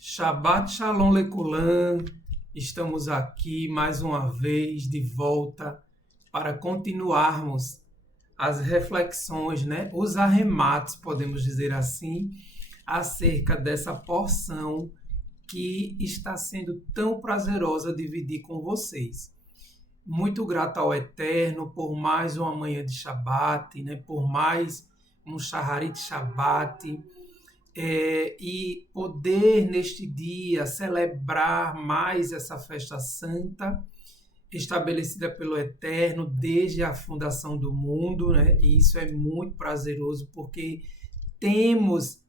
Shabbat Shalom Lekulam, estamos aqui mais uma vez de volta para continuarmos as reflexões, né? Os arremates, podemos dizer assim, acerca dessa porção que está sendo tão prazerosa dividir com vocês. Muito grato ao Eterno por mais uma manhã de Shabbat, né? Por mais um Shaharit Shabbat, e poder neste dia celebrar mais essa festa santa estabelecida pelo Eterno desde a fundação do mundo, né? E isso é muito prazeroso porque temos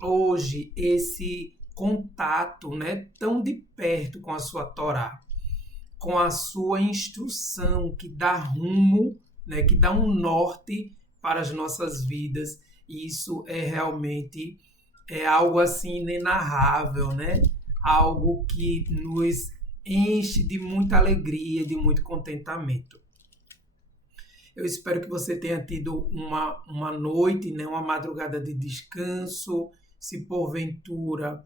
hoje esse contato, né, tão de perto com a sua Torá, com a sua instrução que dá rumo, né, que dá um norte para as nossas vidas. E isso é realmente algo assim inenarrável, né? Algo que nos enche de muita alegria, de muito contentamento. Eu espero que você tenha tido uma noite, né, uma madrugada de descanso. Se porventura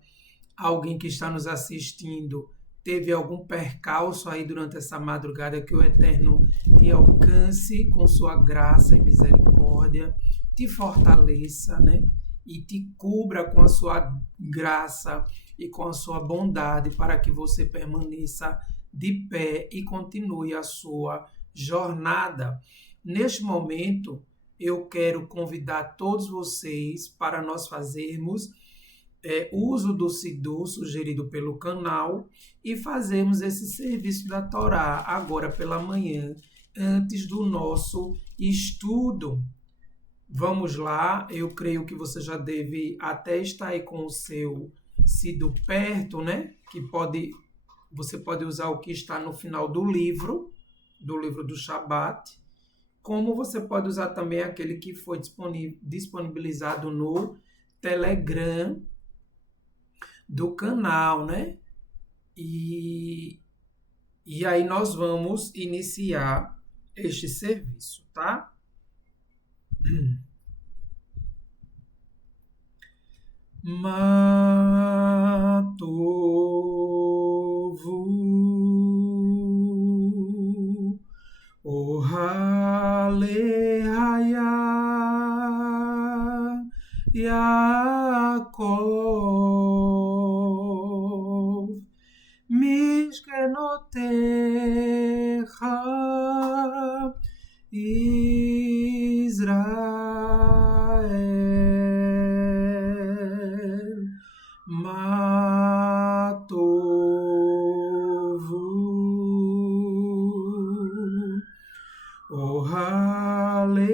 alguém que está nos assistindo teve algum percalço aí durante essa madrugada, que o Eterno te alcance com sua graça e misericórdia, te fortaleça, né? E te cubra com a sua graça e com a sua bondade para que você permaneça de pé e continue a sua jornada. Neste momento, eu quero convidar todos vocês para nós fazermos uso do Sidur sugerido pelo canal e fazermos esse serviço da Torá agora pela manhã, antes do nosso estudo. Vamos lá, eu creio que você já deve até estar aí com o seu Sidur perto, né? Você pode usar o que está no final do livro do Shabat, como você pode usar também aquele que foi disponibilizado no Telegram do canal, né? E aí nós vamos iniciar este serviço, tá? Matovu Ohale haya Yaakov Mishkenotecha Israel Matovu Ohalehaya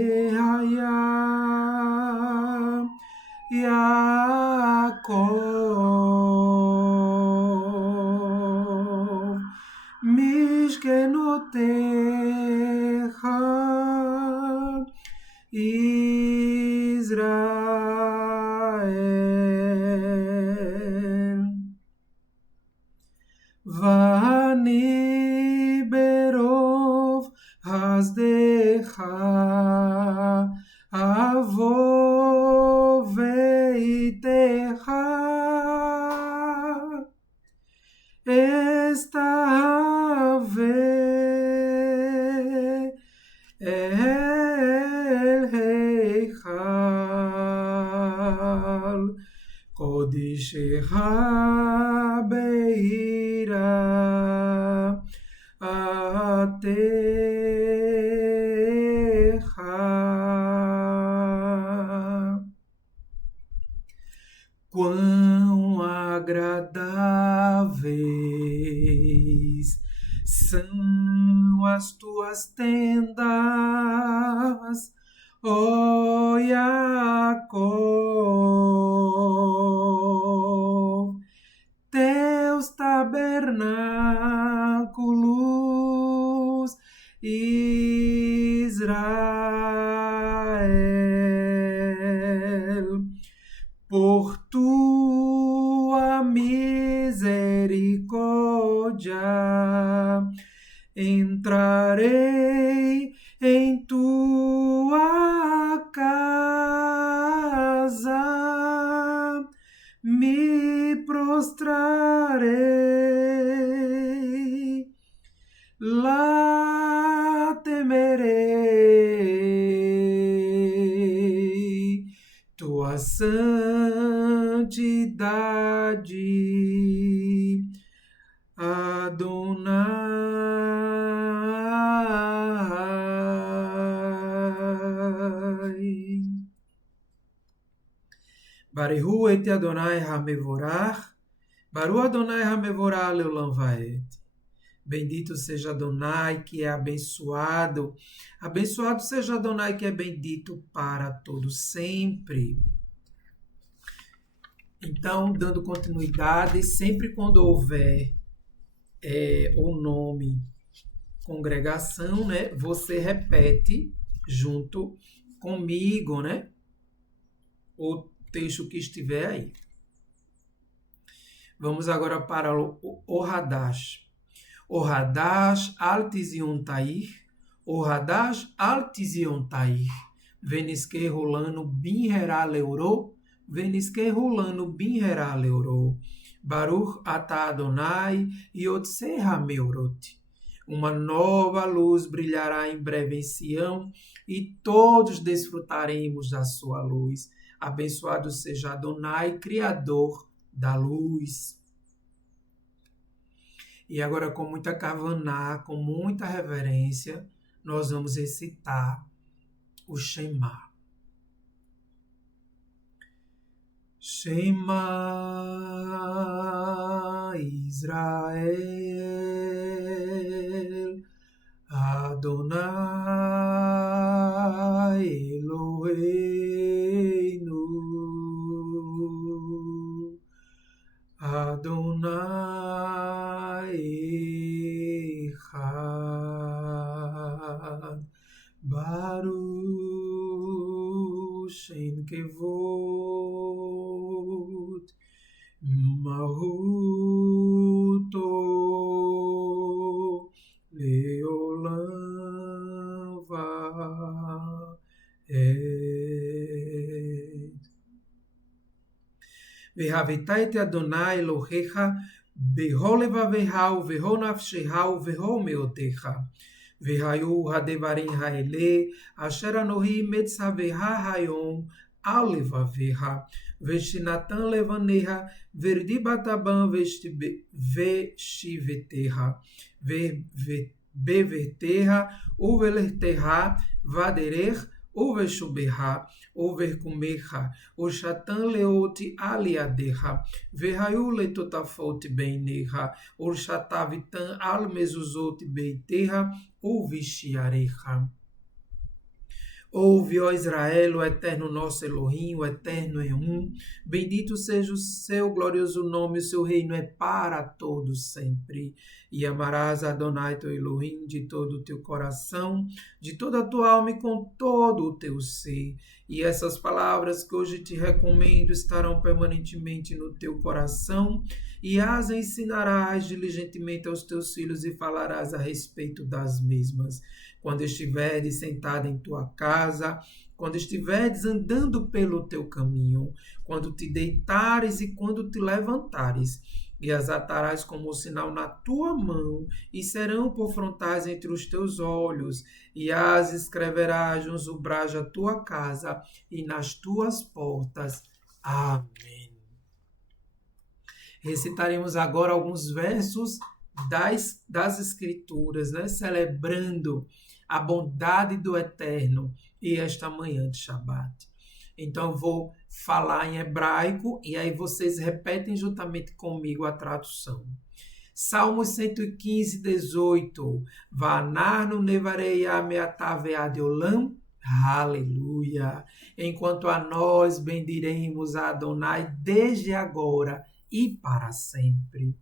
Yaakov Mishkenotecha Israel Vani berov hasdecha avo veitecha estave el heichal kodishecha beira atecha. Quão agradáveis são as tuas tendas, ó Yaakov, teus tabernáculos, Israel, por tua misericórdia entrarei em tua casa, me prostrarei, lá temerei tua santidade, Adonai. Barihu et Adonai Hamevorach, Baru Adonai Hamevorach Leolam Vaed. Bendito seja Adonai, que é abençoado. Abençoado seja Adonai, que é bendito para todo sempre. Então, dando continuidade, sempre quando houver o nome congregação, né, você repete junto comigo, né, o texto que estiver aí. Vamos agora para o Hadash. O Hadash Altizion Tair, o Hadash Altizion Tair, Veniske Rolano Binherá Leuro, Veniske Rolano Binherá Leuro, Baruch Ata Adonai Yotseha Meurot. Uma nova luz brilhará em breve em Sião e todos desfrutaremos da sua luz. Abençoado seja Adonai, Criador da luz. E agora, com muita kavaná, com muita reverência, nós vamos recitar o Shema. Shema Israel, Adonai Eloheinu, Adonai Echad, Baruch Shem Kevod, Mahuto Leolam Vaed. Vehavita et Adonai Elohecha Beho levaveha uveho nafsheha uveho meotecha Vehayu Hadevarim Haele, Asher Anohi Metzaveha Hayom, Alevaveha, Vestinatan Levaneha, Verdibatabam Vestiveterra, Beverterra, Uvelerterra, Vaderer, Uveshuberra, Overcomerra, Ushatan Leote Aliaderra, Verrayu Letotafot Beinerra, Ushatavitan Almezuzot Beiterra, Uvishiareha. Ouve, ó Israel, o eterno nosso Elohim, o eterno é um. Bendito seja o seu glorioso nome, o seu reino é para todos sempre. E amarás a Adonai teu Elohim de todo o teu coração, de toda a tua alma e com todo o teu ser. E essas palavras que hoje te recomendo estarão permanentemente no teu coração, e as ensinarás diligentemente aos teus filhos e falarás a respeito das mesmas. Quando estiveres sentado em tua casa, quando estiveres andando pelo teu caminho, quando te deitares e quando te levantares, e as atarás como sinal na tua mão, e serão por frontais entre os teus olhos, e as escreverás nos umbrais da tua casa e nas tuas portas. Amém. Recitaremos agora alguns versos das Escrituras, né? Celebrando a bondade do Eterno e esta manhã de Shabat. Então, eu vou falar em hebraico e aí vocês repetem juntamente comigo a tradução. Salmos 115, 18. Vanarnu nevarei ameatave adiolam. Aleluia. Enquanto a nós bendiremos a Adonai desde agora e para sempre.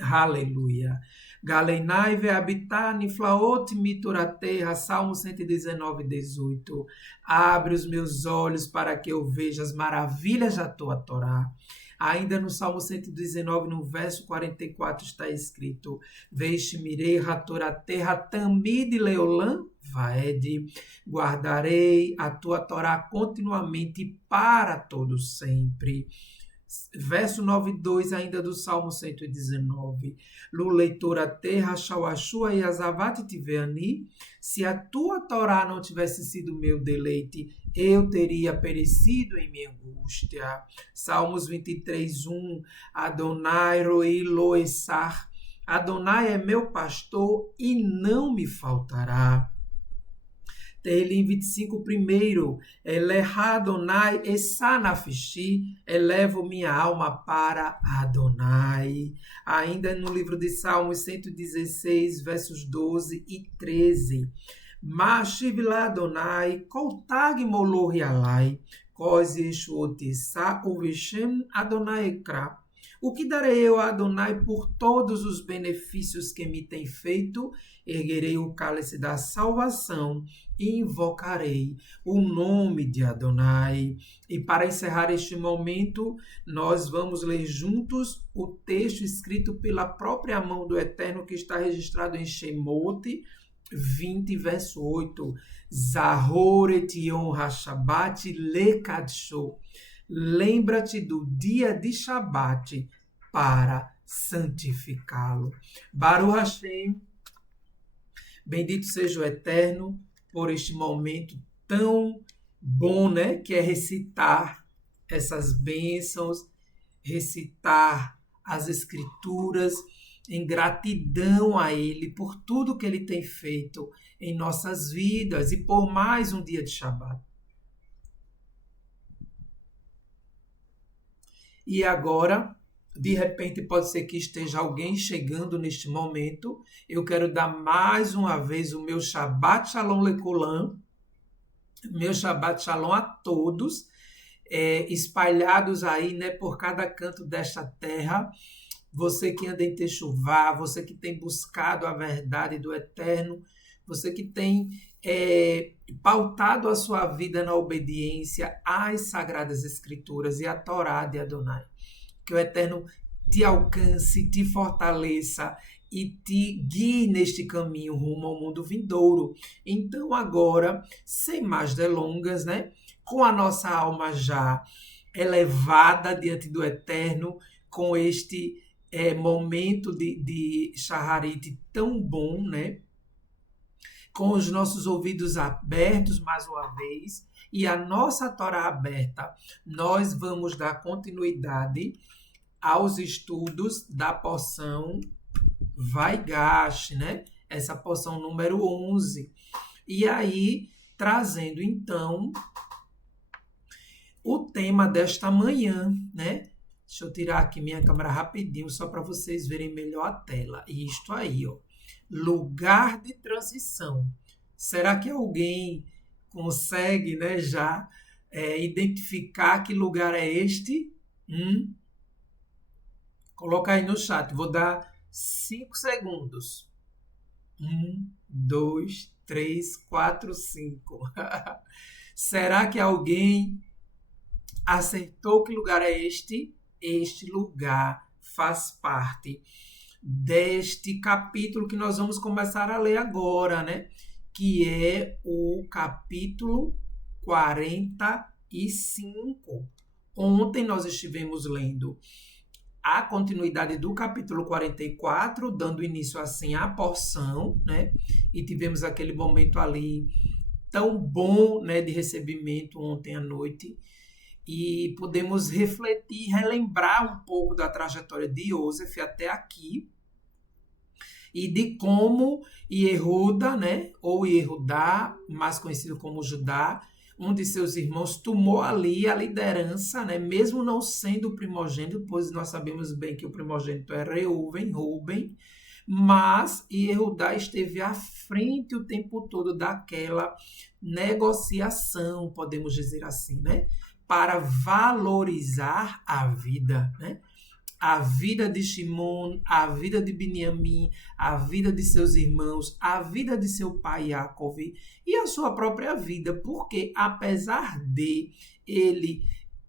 Aleluia. Galeinai ve habitar niflaot mituraterra, Salmo 119, 18. Abre os meus olhos para que eu veja as maravilhas da tua Torá. Ainda no Salmo 119, no verso 44, está escrito: Veiximirei hatoraterra tamid leolam vaed. Guardarei a tua Torá continuamente para todo sempre. Verso 9:2 ainda do Salmo 119. Lu leitora terra, shawashua e azavat tiveani. Se a tua Torá não tivesse sido meu deleite, eu teria perecido em minha angústia. Salmos 23:1. Adonai roi loesar. Adonai é meu pastor e não me faltará. Tehilim 25, primeiro, Eleha Adonai esanafishi, elevo minha alma para Adonai. Ainda no livro de Salmos 116, versos 12 e 13. Mashiv la Adonai, koltag molohi alai, kos yeshuotissa uvishem Adonai ekra. O que darei eu a Adonai por todos os benefícios que me tem feito? Erguerei o cálice da salvação e invocarei o nome de Adonai. E para encerrar este momento, nós vamos ler juntos o texto escrito pela própria mão do Eterno, que está registrado em Shemot 20, verso 8. Zahor et Yom HaShabbat lekadsho. Lembra-te do dia de Shabat para santificá-lo. Baruch Hashem, bendito seja o Eterno por este momento tão bom, né? Que é recitar essas bênçãos, recitar as Escrituras em gratidão a Ele por tudo que Ele tem feito em nossas vidas e por mais um dia de Shabat. E agora, de repente, pode ser que esteja alguém chegando neste momento. Eu quero dar mais uma vez o meu Shabbat Shalom Lekulam, meu Shabbat Shalom a todos, espalhados aí, né, por cada canto desta terra. Você que anda em Techuvá, você que tem buscado a verdade do Eterno, você que tem pautado a sua vida na obediência às Sagradas Escrituras e à Torá de Adonai. Que o Eterno te alcance, te fortaleça e te guie neste caminho rumo ao mundo vindouro. Então agora, sem mais delongas, né, com a nossa alma já elevada diante do Eterno, com este momento de Shaharit tão bom, né? com os nossos ouvidos abertos mais uma vez e a nossa Torá aberta, nós vamos dar continuidade aos estudos da porção Vaigash, né? Essa porção número 11. E aí, trazendo então o tema desta manhã, né? Deixa eu tirar aqui minha câmera rapidinho, só para vocês verem melhor a tela. Isto aí, ó. Lugar de transição. Será que alguém consegue, né, já identificar que lugar é este? Coloca aí no chat. Vou dar 5 segundos. 1, 2, 3, 4, 5. Será que alguém acertou que lugar é este? Este lugar faz parte deste capítulo que nós vamos começar a ler agora, né? Que é o capítulo 45. Ontem nós estivemos lendo a continuidade do capítulo 44, dando início assim à porção, né? E tivemos aquele momento ali tão bom, né, de recebimento ontem à noite. E podemos refletir, relembrar um pouco da trajetória de Yosef até aqui e de como Yehuda, né, ou Yehudá, mais conhecido como Judá, um de seus irmãos, tomou ali a liderança, né, mesmo não sendo o primogênito, pois nós sabemos bem que o primogênito é Reuben, mas Yehudá esteve à frente o tempo todo daquela negociação, podemos dizer assim, né? Para valorizar a vida, né? A vida de Shimon, a vida de Beniamim, a vida de seus irmãos, a vida de seu pai Yaakov e a sua própria vida, porque apesar de ele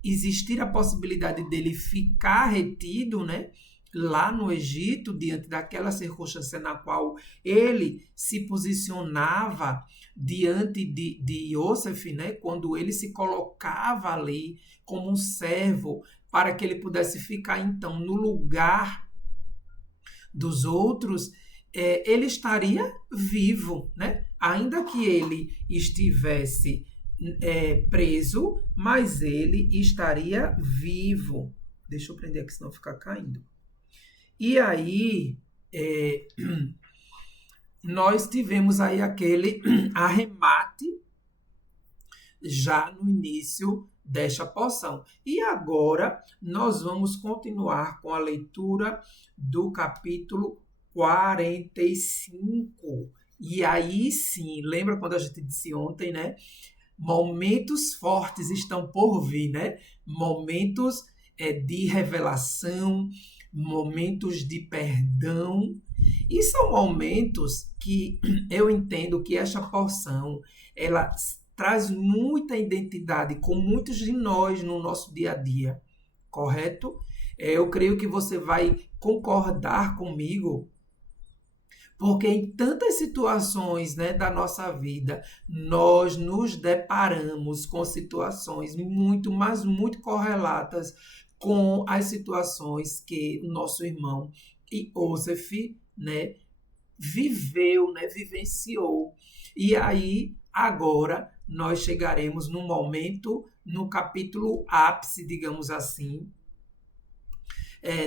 existir a possibilidade dele ficar retido, né? Lá no Egito, diante daquela circunstância na qual ele se posicionava diante de Yosef, né? Quando ele se colocava ali como um servo para que ele pudesse ficar, então, no lugar dos outros, ele estaria vivo, né? Ainda que ele estivesse preso, mas ele estaria vivo. Deixa eu prender aqui, senão fica caindo. E aí, nós tivemos aí aquele arremate já no início desta porção. E agora nós vamos continuar com a leitura do capítulo 45. E aí sim, lembra quando a gente disse ontem, né? Momentos fortes estão por vir, né? Momentos de revelação, momentos de perdão. E são momentos que eu entendo que esta porção, ela traz muita identidade com muitos de nós no nosso dia a dia, correto? Eu creio que você vai concordar comigo, porque em tantas situações, né, da nossa vida, nós nos deparamos com situações muito, mas muito correlatas com as situações que o nosso irmão Yosef, né, viveu, né, vivenciou. E aí, agora, nós chegaremos no momento, no capítulo ápice, digamos assim,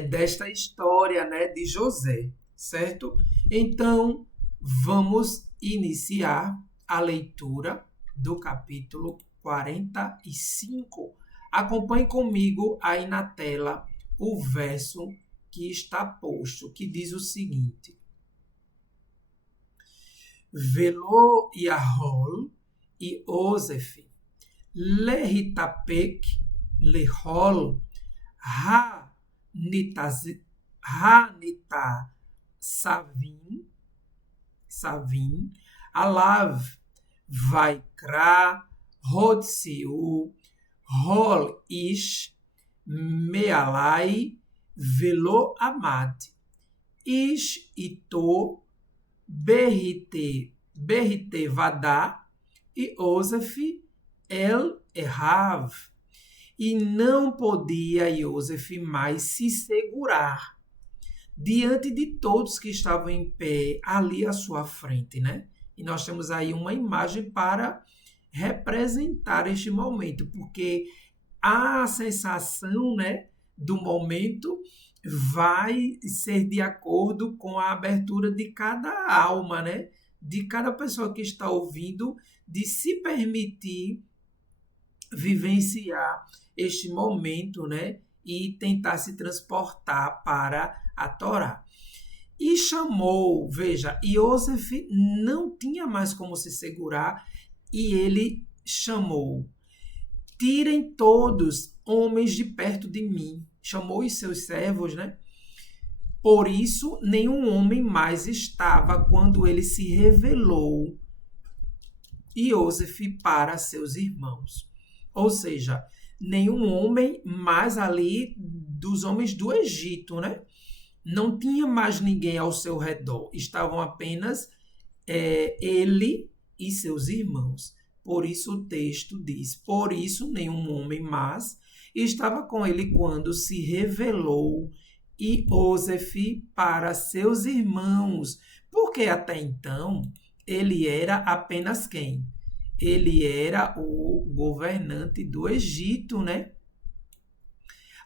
desta história, né, de José, certo? Então, vamos iniciar a leitura do capítulo 45. Acompanhe comigo aí na tela o verso que está posto, que diz o seguinte: Velo Yahol Yosef lehitapek lehol ha-nita savin alav vaikra hotsiu hol ish mealai velo amad ish ito berite vadá e Yosef el Errav. E não podia Yosef mais se segurar diante de todos que estavam em pé ali à sua frente, né? E nós temos aí uma imagem para representar este momento, porque a sensação, né, do momento vai ser de acordo com a abertura de cada alma, né? De cada pessoa que está ouvindo, de se permitir vivenciar este momento, né? E tentar se transportar para a Torá. E chamou, veja, Iosef não tinha mais como se segurar e ele chamou: tirem todos homens de perto de mim. Chamou os seus servos, né? Por isso, nenhum homem mais estava quando ele se revelou, Iosef, para seus irmãos. Ou seja, nenhum homem mais ali dos homens do Egito, né? Não tinha mais ninguém ao seu redor. Estavam apenas ele e seus irmãos. Por isso o texto diz: por isso nenhum homem mais estava com ele quando se revelou Iosef para seus irmãos. Porque até então ele era apenas quem? Ele era o governante do Egito, né?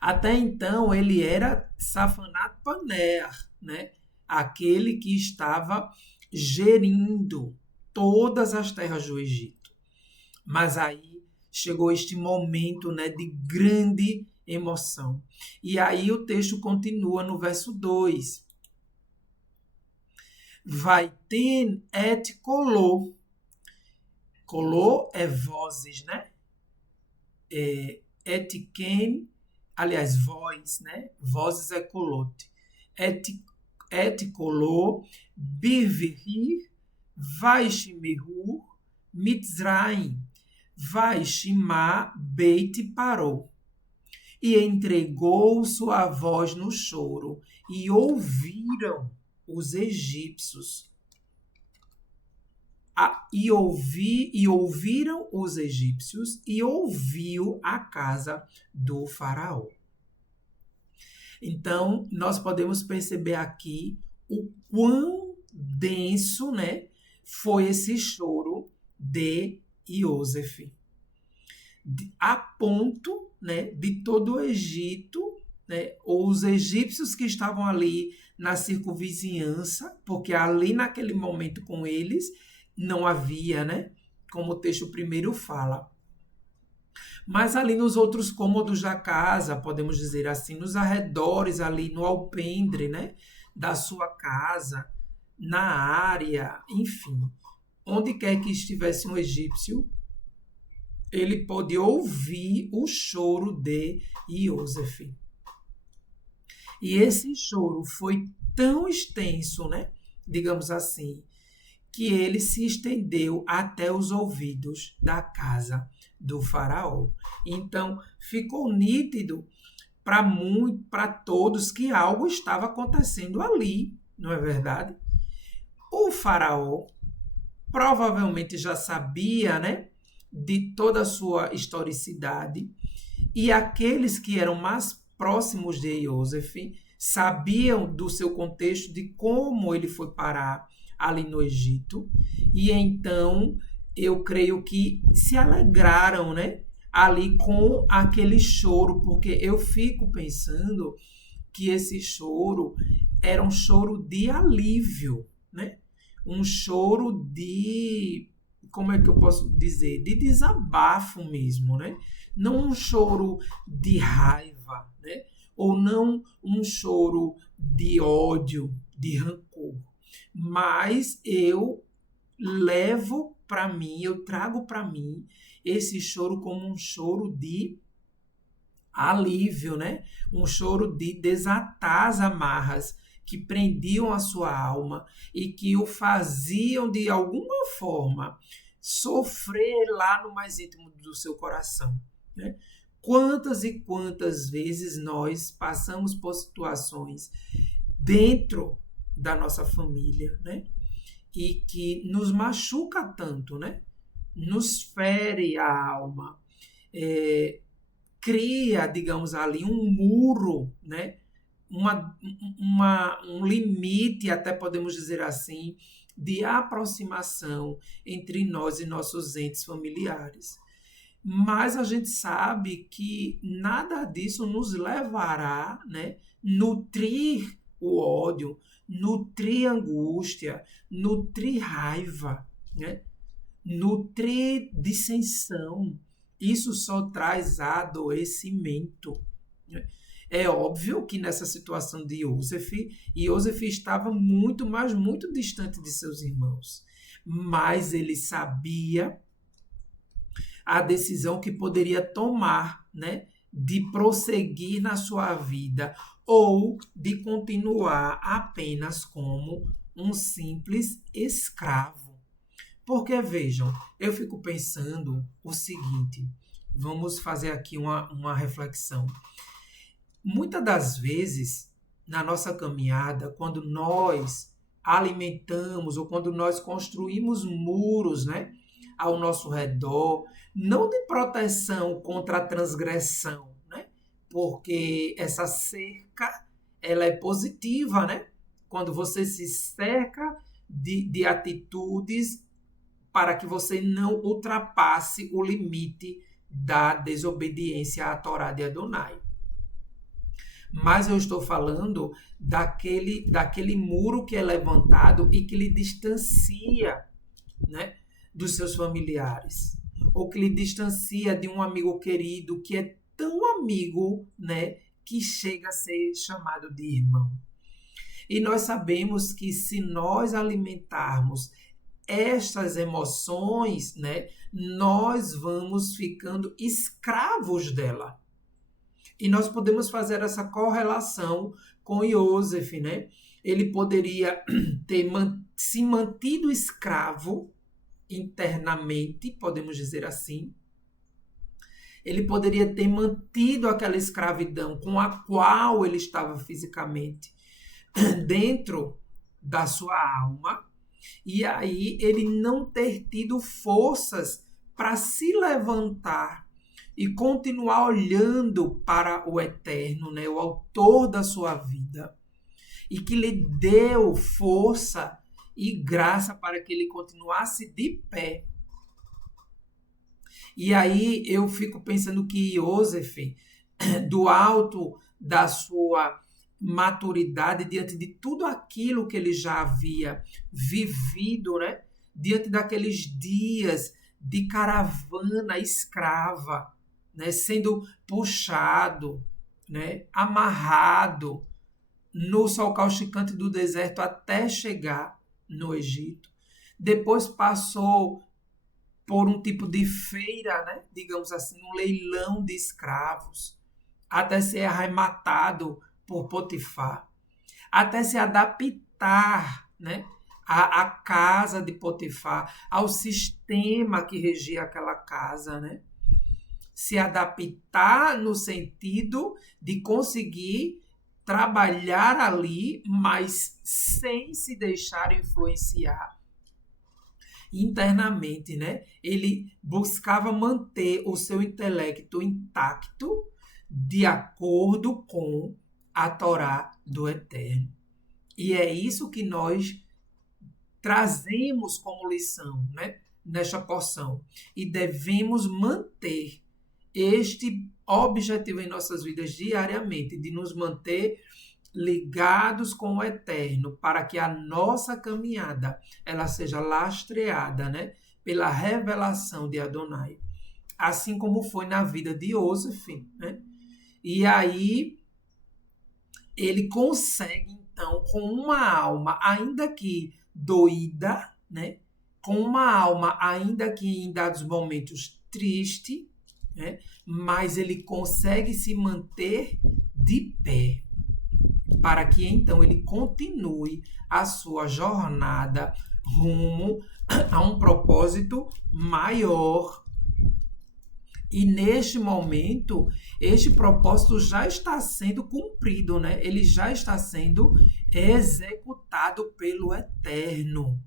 Até então ele era Safanat-Paner, né? Aquele que estava gerindo todas as terras do Egito. Mas aí chegou este momento, né, de grande emoção. E aí o texto continua no verso 2. Vai ten et kolô. Kolô é vozes, né? Et ken, aliás, voz, né? Vozes é kolote. Et kolô, bivir, vaishmeru, mitzraim, vaishimá, beit parou. E entregou sua voz no choro, e ouviram os egípcios. E ouviram os egípcios, e ouviu a casa do faraó. Então, nós podemos perceber aqui o quão denso, né, foi esse choro de Iosef. A ponto, né, de todo o Egito, né, ou os egípcios que estavam ali na circunvizinhança, porque ali naquele momento com eles não havia, né, como o texto primeiro fala. Mas ali nos outros cômodos da casa, podemos dizer assim, nos arredores, ali no alpendre, né, da sua casa, na área, enfim, onde quer que estivesse um egípcio, ele pôde ouvir o choro de Iosef. E esse choro foi tão extenso, né, digamos assim, que ele se estendeu até os ouvidos da casa do faraó. Então, ficou nítido para todos que algo estava acontecendo ali, não é verdade? O faraó provavelmente já sabia, né, de toda a sua historicidade, e aqueles que eram mais próximos de Iosef sabiam do seu contexto, de como ele foi parar ali no Egito, e então eu creio que se alegraram, né, ali com aquele choro, porque eu fico pensando que esse choro era um choro de alívio, né? Um choro de, como é que eu posso dizer, de desabafo mesmo, né? Não um choro de raiva, né? Ou não um choro de ódio, de rancor. Mas eu levo para mim, eu trago para mim esse choro como um choro de alívio, né? Um choro de desatar as amarras que prendiam a sua alma e que o faziam de alguma forma sofrer lá no mais íntimo do seu coração, né? Quantas e quantas vezes nós passamos por situações dentro da nossa família, né? E que nos machuca tanto, né? Nos fere a alma, cria, digamos ali, um muro, né? Um limite, até podemos dizer assim, de aproximação entre nós e nossos entes familiares. Mas a gente sabe que nada disso nos levará, né, nutrir o ódio, nutrir angústia, nutrir raiva, né, nutrir dissensão. Isso só traz adoecimento, né? É óbvio que nessa situação de Iosef estava muito, mas muito distante de seus irmãos. Mas ele sabia a decisão que poderia tomar, né, de prosseguir na sua vida ou de continuar apenas como um simples escravo. Porque, vejam, eu fico pensando o seguinte, vamos fazer aqui uma reflexão. Muitas das vezes, na nossa caminhada, quando nós alimentamos ou quando nós construímos muros, né, ao nosso redor, não de proteção contra a transgressão, né, porque essa cerca ela é positiva, né, quando você se cerca de atitudes para que você não ultrapasse o limite da desobediência à Torá de Adonai. Mas eu estou falando daquele muro que é levantado e que lhe distancia, né, dos seus familiares, ou que lhe distancia de um amigo querido que é tão amigo, né, que chega a ser chamado de irmão. E nós sabemos que se nós alimentarmos estas emoções, né, nós vamos ficando escravos dela. E nós podemos fazer essa correlação com Iosef, né? Ele poderia ter se mantido escravo internamente, podemos dizer assim. Ele poderia ter mantido aquela escravidão com a qual ele estava fisicamente dentro da sua alma, e aí ele não ter tido forças para se levantar e continuar olhando para o Eterno, né, o autor da sua vida, e que lhe deu força e graça para que ele continuasse de pé. E aí eu fico pensando que Iosef, do alto da sua maturidade, diante de tudo aquilo que ele já havia vivido, né, diante daqueles dias de caravana escrava, né, sendo puxado, né, amarrado no sol causticante do deserto até chegar no Egito. Depois passou por um tipo de feira, né, digamos assim, um leilão de escravos, até ser arrematado por Potifar, até se adaptar, né, à casa de Potifar, ao sistema que regia aquela casa, né? Se adaptar no sentido de conseguir trabalhar ali, mas sem se deixar influenciar internamente, né? Ele buscava manter o seu intelecto intacto de acordo com a Torá do Eterno. E é isso que nós trazemos como lição, né, nesta porção. E devemos manter este objetivo em nossas vidas diariamente, de nos manter ligados com o Eterno, para que a nossa caminhada ela seja lastreada, né, pela revelação de Adonai, assim como foi na vida de Iosef, né? E aí ele consegue, então, com uma alma, ainda que doída, né, com uma alma, ainda que em dados momentos triste, né, mas ele consegue se manter de pé, para que então ele continue a sua jornada rumo a um propósito maior. E neste momento, este propósito já está sendo cumprido, né? Ele já está sendo executado pelo Eterno,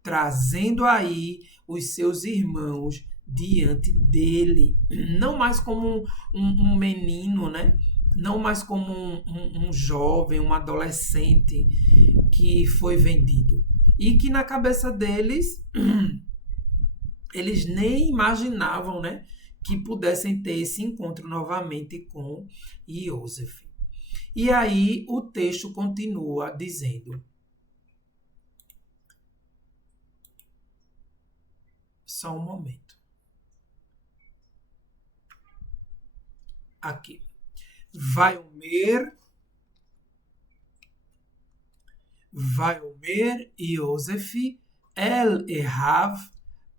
trazendo aí os seus irmãos diante dele, não mais como um menino, né? Não mais como um jovem, um adolescente que foi vendido. e que na cabeça deles eles nem imaginavam, né, que pudessem ter esse encontro novamente com Iosef. E aí o texto continua dizendo: só um momento. Aqui. Vaiomer Iosef el Ehav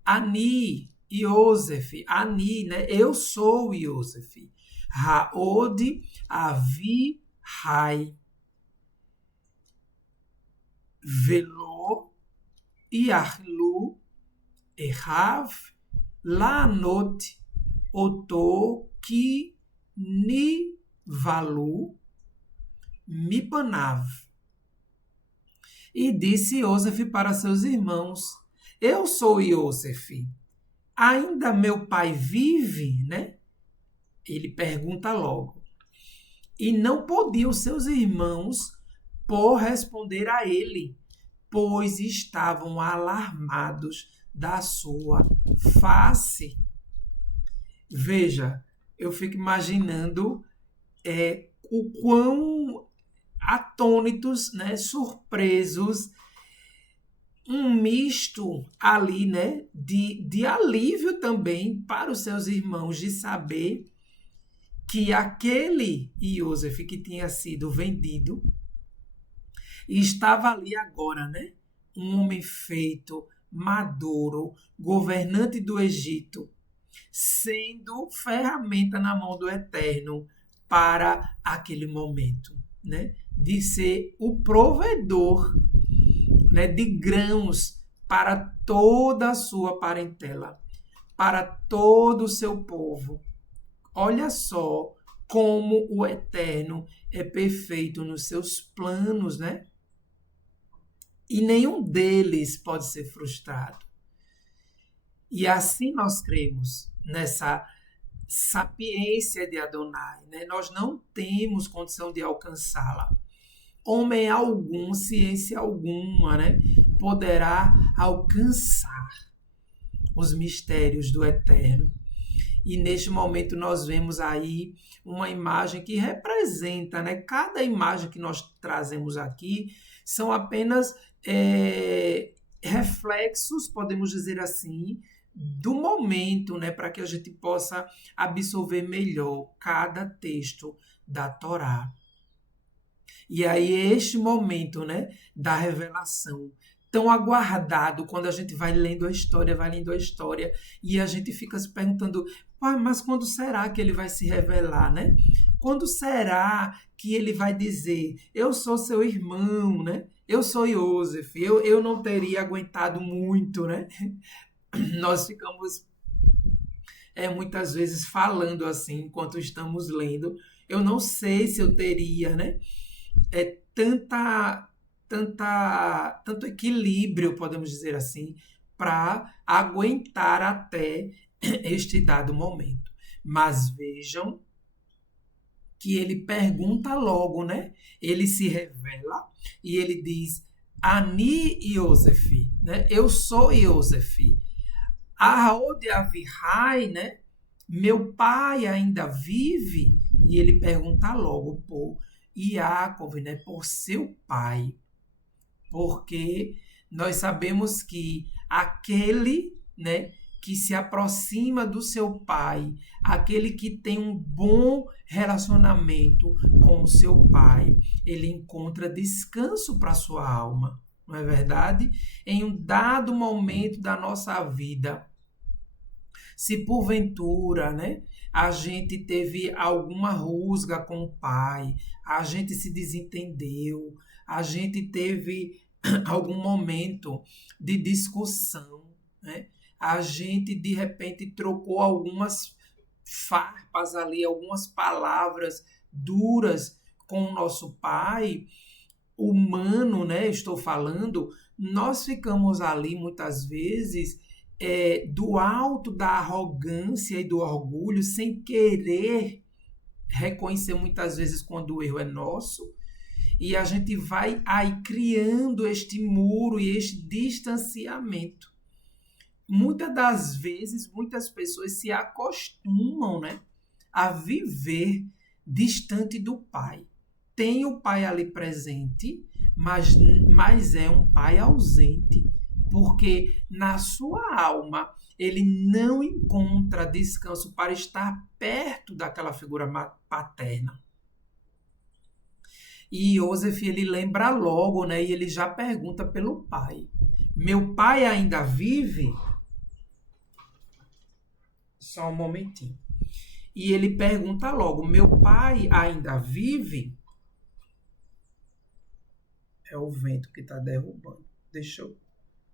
Ani Iosef, Ani, né? Eu sou Iosef. Haod Avi Hai Velo Iachlu Ehav Lanot Oto Ki Nivalu Mipanav. E disse Iosef para seus irmãos: Eu sou Iosef. Ainda meu pai vive, né? Ele pergunta logo. E não podiam seus irmãos por responder a ele, pois estavam alarmados da sua face. Veja, eu fico imaginando o quão atônitos, né, surpresos, um misto ali, né, de alívio também para os seus irmãos de saber que aquele Iosef que tinha sido vendido estava ali agora, né, um homem feito, maduro, governante do Egito, sendo ferramenta na mão do Eterno para aquele momento, né, de ser o provedor, né, de grãos para toda a sua parentela, para todo o seu povo. Olha só como o Eterno é perfeito nos seus planos, né? E nenhum deles pode ser frustrado. E assim nós cremos nessa sapiência de Adonai, né? Nós não temos condição de alcançá-la. Homem algum, ciência alguma, né, poderá alcançar os mistérios do Eterno. E neste momento nós vemos aí uma imagem que representa, né, cada imagem que nós trazemos aqui são apenas reflexos, podemos dizer assim, do momento, né, para que a gente possa absorver melhor cada texto da Torá. E aí este momento, né, da revelação, tão aguardado, quando a gente vai lendo a história, e a gente fica se perguntando, mas quando será que ele vai se revelar, né? Quando será que ele vai dizer, eu sou seu irmão, né? Eu sou Iosef, eu não teria aguentado muito, né? Nós ficamos muitas vezes falando assim, enquanto estamos lendo, eu não sei se eu teria, né? Tanto equilíbrio, podemos dizer assim, para aguentar até este dado momento. Mas vejam que ele pergunta logo, né? Ele se revela e ele diz, Ani Iosef, né? Eu sou Iosef. Aode Avihai, né? Meu pai ainda vive? E ele pergunta logo por Iacov, né? Por seu pai. Porque nós sabemos que aquele, né, que se aproxima do seu pai, aquele que tem um bom relacionamento com o seu pai, ele encontra descanso para a sua alma, não é verdade? Em um dado momento da nossa vida, se porventura, né, a gente teve alguma rusga com o pai, a gente se desentendeu, a gente teve algum momento de discussão, né? A gente, de repente, trocou algumas farpas ali, algumas palavras duras com o nosso pai, humano, né? Estou falando, nós ficamos ali, muitas vezes, do alto da arrogância e do orgulho, sem querer reconhecer, muitas vezes, quando o erro é nosso, E a gente vai aí criando este muro e este distanciamento. Muitas das vezes, muitas pessoas se acostumam, né, a viver distante do pai. Tem o pai ali presente, mas é um pai ausente, porque na sua alma ele não encontra descanso para estar perto daquela figura paterna. E Joseph, ele lembra logo, né? E ele já pergunta pelo pai. Meu pai ainda vive? Só um momentinho. E ele pergunta logo, meu pai ainda vive? É o vento que está derrubando. Deixa eu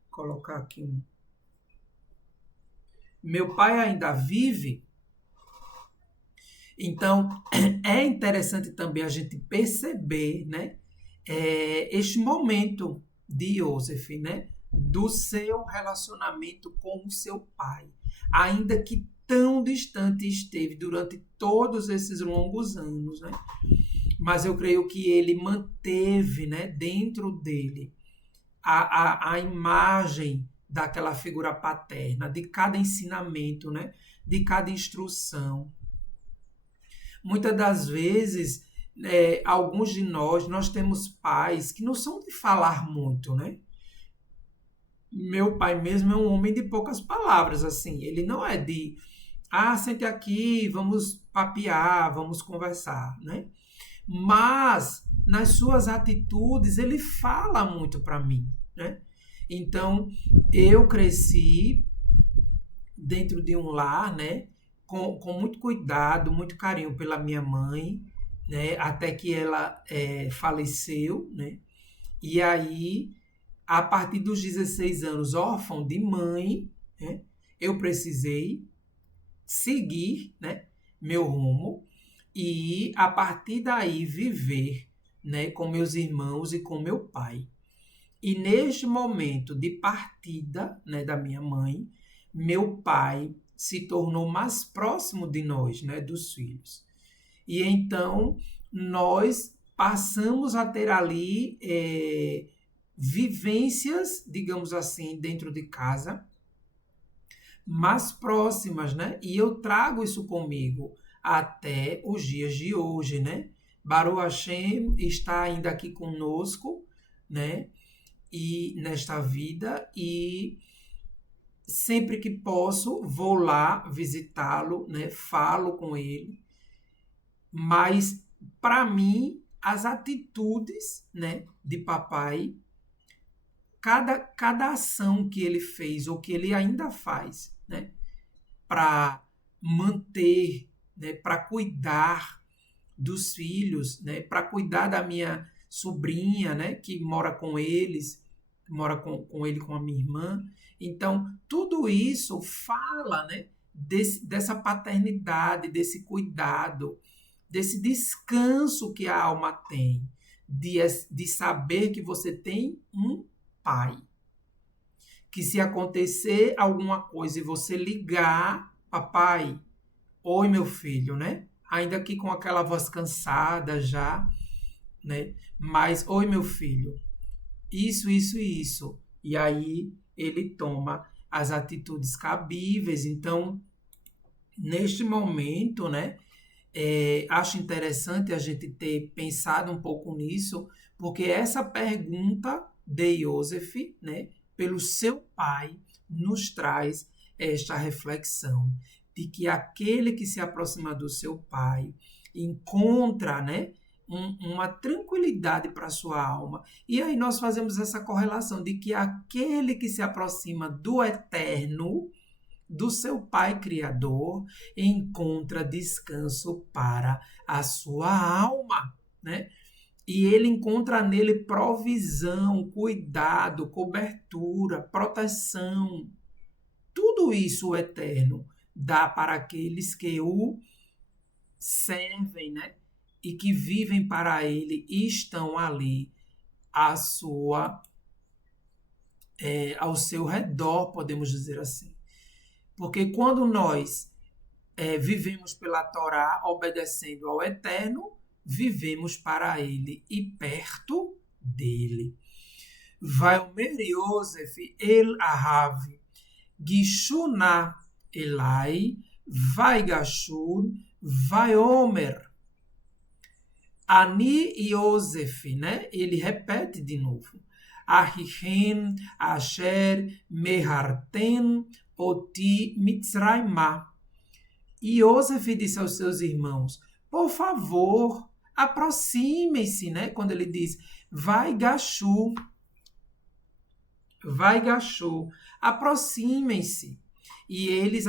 colocar aqui um. Meu pai ainda vive? Então, é interessante também a gente perceber, né, este momento de Joseph, né, do seu relacionamento com o seu pai, ainda que tão distante esteve durante todos esses longos anos, né? Mas eu creio que ele manteve, né, dentro dele a imagem daquela figura paterna, de cada ensinamento, né, de cada instrução. Muitas das vezes, alguns de nós temos pais que não são de falar muito, né? Meu pai mesmo é um homem de poucas palavras, assim. Ele não é de, sente aqui, vamos papear, vamos conversar, né? Mas, nas suas atitudes, ele fala muito para mim, né? Então, eu cresci dentro de um lar, né? Com muito cuidado, muito carinho pela minha mãe, né? Até que ela faleceu, né? E aí, a partir dos 16 anos, órfão de mãe, né? Eu precisei seguir, né, meu rumo e, a partir daí, viver, né, com meus irmãos e com meu pai. E neste momento de partida, né, da minha mãe, meu pai se tornou mais próximo de nós, né, dos filhos. E então nós passamos a ter ali vivências, digamos assim, dentro de casa, mais próximas, né? E eu trago isso comigo até os dias de hoje, né? Baruch Hashem está ainda aqui conosco, né? E nesta vida, e sempre que posso vou lá visitá-lo, né? Falo com ele, mas para mim as atitudes, né, de papai, cada ação que ele fez ou que ele ainda faz, né, para manter, né, para cuidar dos filhos, né, para cuidar da minha sobrinha, né, que mora com eles, mora com ele, com a minha irmã. Então, tudo isso fala, né, dessa paternidade, desse cuidado, desse descanso que a alma tem, de saber que você tem um pai. Que se acontecer alguma coisa e você ligar, papai, oi meu filho, né? Ainda que com aquela voz cansada já, né? Mas, oi meu filho, isso, isso e isso. E aí ele toma as atitudes cabíveis. Então, neste momento, né? Acho interessante a gente ter pensado um pouco nisso, porque essa pergunta de Joseph, né, pelo seu pai, nos traz esta reflexão de que aquele que se aproxima do seu pai encontra, né, uma tranquilidade para a sua alma. E aí nós fazemos essa correlação de que aquele que se aproxima do eterno, do seu Pai Criador, encontra descanso para a sua alma, né? E ele encontra nele provisão, cuidado, cobertura, proteção. Tudo isso o Eterno dá para aqueles que o servem, né? E que vivem para ele e estão ali ao seu redor, podemos dizer assim. Porque quando nós vivemos pela Torá, obedecendo ao Eterno, vivemos para ele e perto dele. Vaiomer Yosef el Ahav, Gishuna Elai, Vaigashur, Vaiomer. Ani Yosef, né? Ele repete de novo. Ahihem, Asher, Meharten, Oti, Mitzraimá. E Yosef disse aos seus irmãos, por favor, aproximem-se, né? Quando ele diz, vai Gashur, aproximem-se. E eles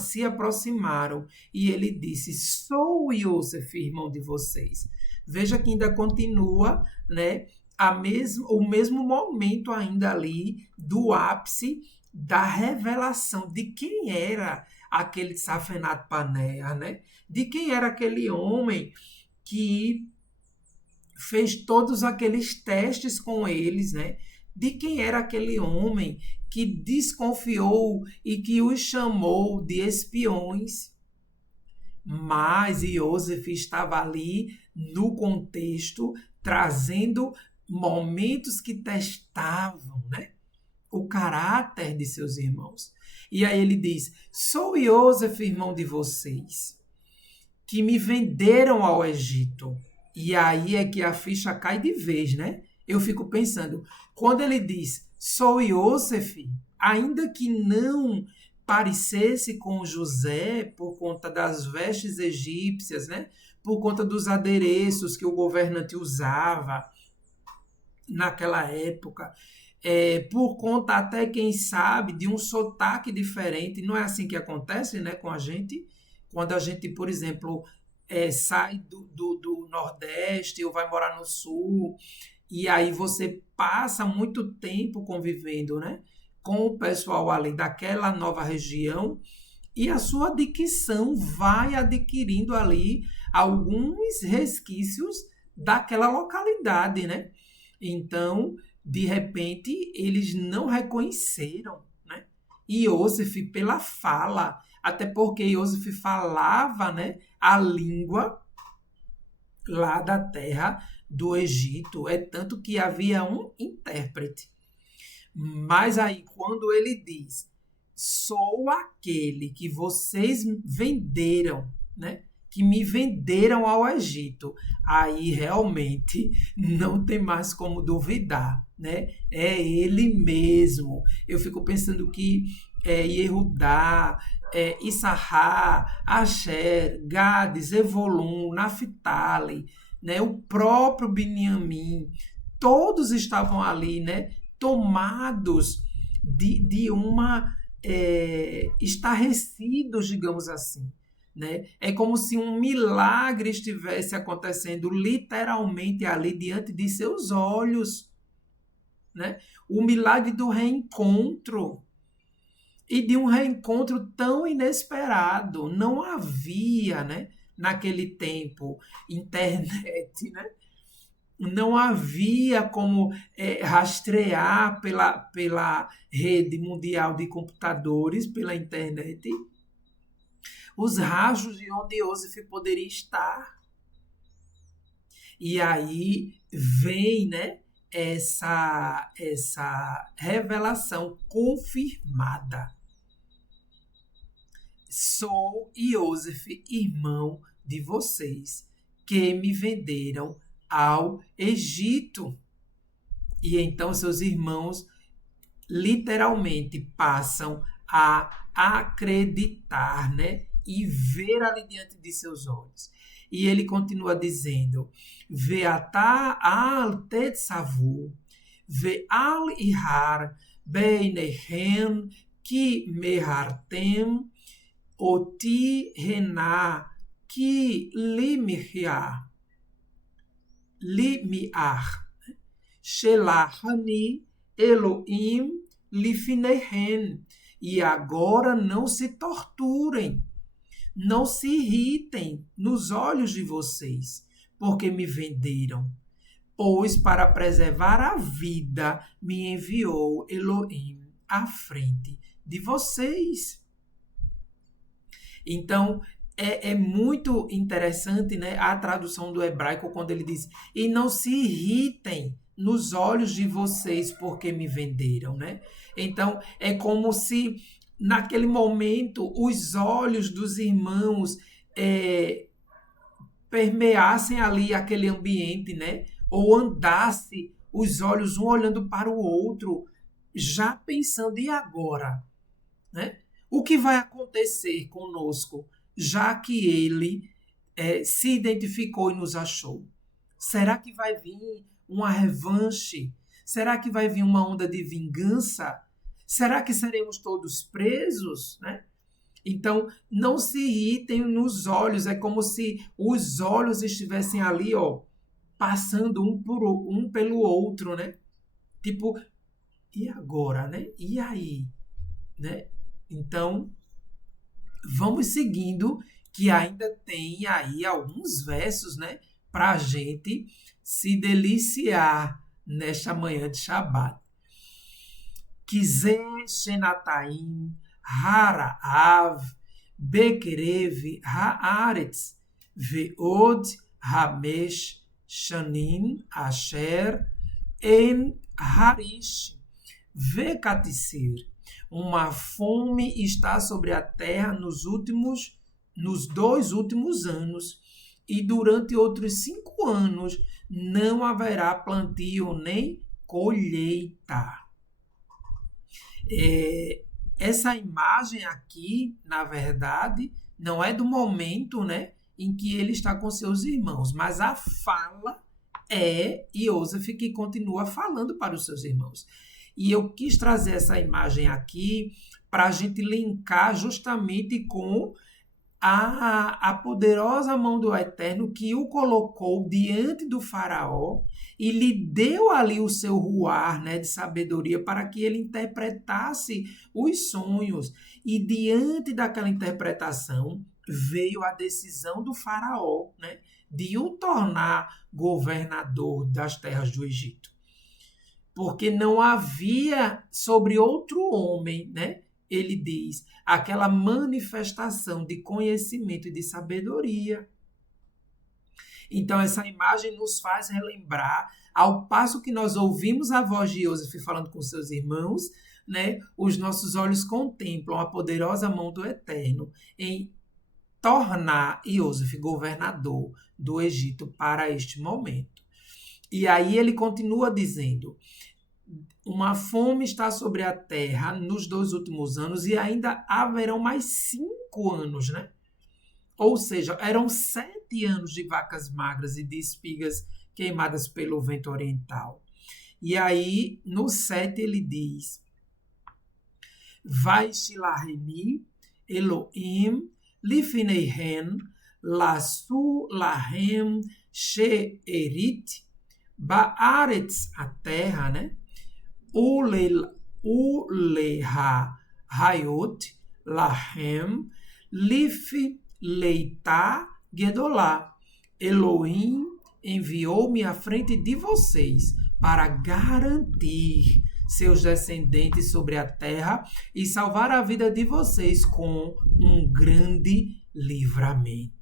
se aproximaram. E ele disse, sou Yosef, irmão de vocês. Veja que ainda continua, né? O mesmo momento ainda ali do ápice da revelação de quem era aquele Safenat Paneah, né? De quem era aquele homem que fez todos aqueles testes com eles, né? De quem era aquele homem que desconfiou e que os chamou de espiões. Mas Yosef estava ali no contexto, trazendo momentos que testavam, né, o caráter de seus irmãos. E aí ele diz, sou Yosef, irmão de vocês, que me venderam ao Egito. E aí é que a ficha cai de vez, né? Eu fico pensando, quando ele diz, sou Yosef, ainda que não parecesse com José por conta das vestes egípcias, né? Por conta dos adereços que o governante usava naquela época, por conta até, quem sabe, de um sotaque diferente. Não é assim que acontece, né, com a gente? Quando a gente, por exemplo, sai do Nordeste ou vai morar no Sul, e aí você passa muito tempo convivendo, né, com o pessoal ali daquela nova região, e a sua dicção vai adquirindo ali alguns resquícios daquela localidade, né? Então, de repente, eles não reconheceram, né, Yosef pela fala, até porque Yosef falava, né, a língua lá da terra do Egito, é tanto que havia um intérprete. Mas aí, quando ele diz, sou aquele que vocês venderam, né, que me venderam ao Egito, aí realmente não tem mais como duvidar, né? É ele mesmo. Eu fico pensando que Yehudá, Issachar, Asher, Gad, Zevulun, Naftali, né? O próprio Beniamim, todos estavam ali, né? Tomados de uma... estarrecidos, digamos assim. Né? É como se um milagre estivesse acontecendo literalmente ali diante de seus olhos, né? O milagre do reencontro, e de um reencontro tão inesperado. Não havia, né, naquele tempo, internet, né? Não havia como rastrear pela rede mundial de computadores, pela internet, os rastros de onde Yosef poderia estar. E aí vem, né, essa revelação confirmada. Sou Yosef, irmão de vocês, que me venderam ao Egito. E então seus irmãos literalmente passam a acreditar, né? E ver ali diante de seus olhos. E ele continua dizendo, Ve'atá al tetzavu, ve'al ihar beinehem ki mehartem oti hená ki limiar shelahani Elohim lifnehen. E agora não se torturem, não se irritem nos olhos de vocês, porque me venderam, pois para preservar a vida me enviou Elohim à frente de vocês. Então, é muito interessante, né, a tradução do hebraico quando ele diz: e não se irritem nos olhos de vocês porque me venderam, né? Então, é como se naquele momento os olhos dos irmãos é, permeassem ali aquele ambiente, né? Ou andasse os olhos um olhando para o outro, já pensando, e agora? Né? O que vai acontecer conosco, já que ele se identificou e nos achou? Será que vai vir uma revanche? Será que vai vir uma onda de vingança? Será que seremos todos presos? Né? Então, não se irritem nos olhos, é como se os olhos estivessem ali, ó, passando um pelo outro, né? Tipo, e agora, né? E aí, né? Então, vamos seguindo, que ainda tem aí alguns versos, né, para a gente se deliciar nesta manhã de Shabat. Kizé Shenataim Haraav Bekerev Haaretz Veod Hamesh Shanim Asher En Harish Vekatisir. Uma fome está sobre a terra nos 2 últimos anos, e durante outros 5 anos não haverá plantio nem colheita. Essa imagem aqui, na verdade, não é do momento, né, em que ele está com seus irmãos, mas a fala é Iosef que continua falando para os seus irmãos. E eu quis trazer essa imagem aqui para a gente linkar justamente com a poderosa mão do Eterno que o colocou diante do faraó e lhe deu ali o seu ruar, né, de sabedoria para que ele interpretasse os sonhos. E diante daquela interpretação veio a decisão do faraó, né, de o tornar governador das terras do Egito. Porque não havia sobre outro homem, né? Ele diz, aquela manifestação de conhecimento e de sabedoria. Então, essa imagem nos faz relembrar, ao passo que nós ouvimos a voz de Iosef falando com seus irmãos, né? Os nossos olhos contemplam a poderosa mão do Eterno em tornar Iosef governador do Egito para este momento. E aí ele continua dizendo: uma fome está sobre a terra nos 2 últimos anos e ainda haverão mais 5 anos, né? Ou seja, eram 7 anos de vacas magras e de espigas queimadas pelo vento oriental. E aí, no 7, ele diz: vai shilaheni Elohim lifineihen lasu lahem she'erit ba'aretz, a terra, né? Uleha hayot lahem lif leitá gedolá. Elohim enviou-me à frente de vocês para garantir seus descendentes sobre a terra e salvar a vida de vocês com um grande livramento.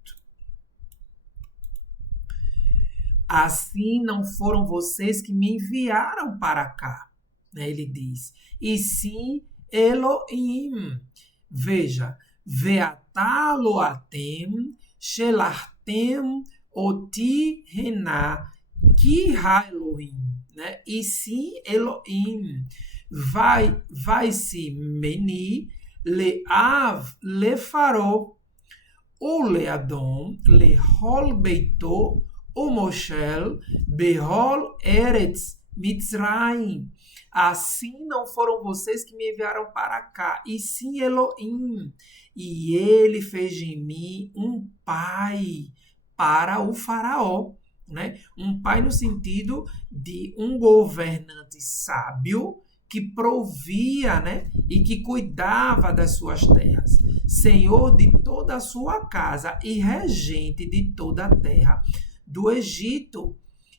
Assim não foram vocês que me enviaram para cá, né? Ele diz, e sim Elohim. Veja, veatá loatem, shelartem, oti rená, ki ha Elohim, né? E sim Elohim. Vai-se meni, leav, lefaró, o leadom, lehol beitó, o Moshel, Behol Eretz, Mitzrayim. Assim não foram vocês que me enviaram para cá, e sim Elohim. E ele fez de mim um pai para o faraó, né? Um pai no sentido de um governante sábio que provia, né? E que cuidava das suas terras. Senhor de toda a sua casa e regente de toda a terra do Egito.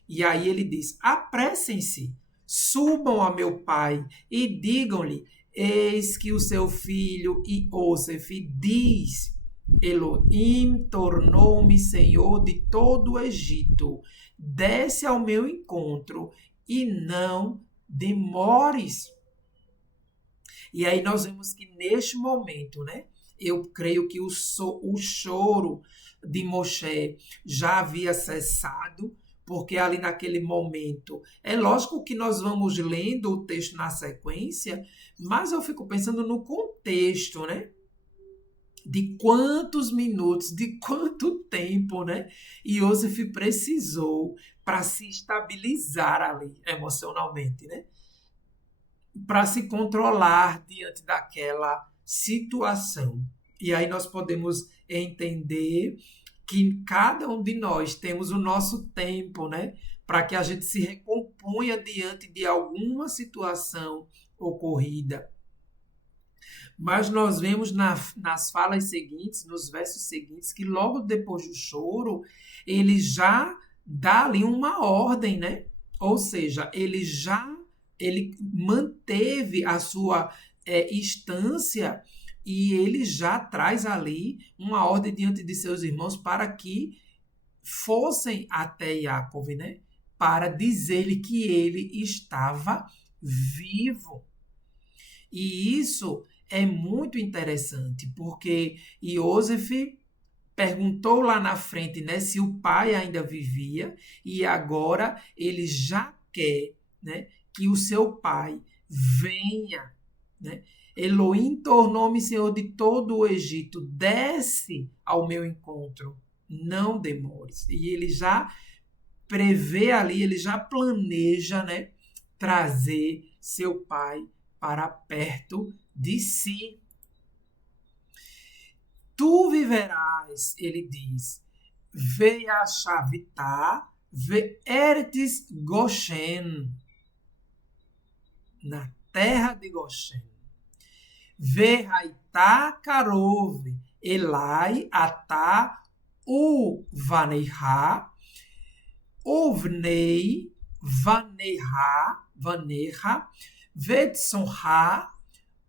E aí ele diz, apressem-se, subam a meu pai e digam-lhe, eis que o seu filho Iosef diz, Elohim tornou-me senhor de todo o Egito. Desce ao meu encontro e não demores. E aí nós vemos que neste momento, né? Eu creio que o choro de Moshe já havia cessado, porque ali naquele momento, é lógico que nós vamos lendo o texto na sequência, mas eu fico pensando no contexto, né? De quantos minutos, de quanto tempo, né? Iosef precisou para se estabilizar ali emocionalmente, né? Para se controlar diante daquela situação. E aí nós podemos entender que cada um de nós temos o nosso tempo, né? Para que a gente se recomponha diante de alguma situação ocorrida. Mas nós vemos nas falas seguintes, nos versos seguintes, que logo depois do choro, ele já dá ali uma ordem, né? Ou seja, ele manteve a sua instância e ele já traz ali uma ordem diante de seus irmãos para que fossem até Jacob, né? Para dizer-lhe que ele estava vivo. E isso é muito interessante, porque Iosef perguntou lá na frente, né, se o pai ainda vivia, e agora ele já quer, né, que o seu pai venha, né? Elohim tornou-me senhor de todo o Egito, desce ao meu encontro, não demores. E ele já prevê ali, ele já planeja, né, trazer seu pai para perto de si. Tu viverás, ele diz, ve'ashavitá ve'eretz Goshen, na terra de Goshen. Ve'haitá karov, elai atá uvaneha, uvnei vaneha, ve'tzonha,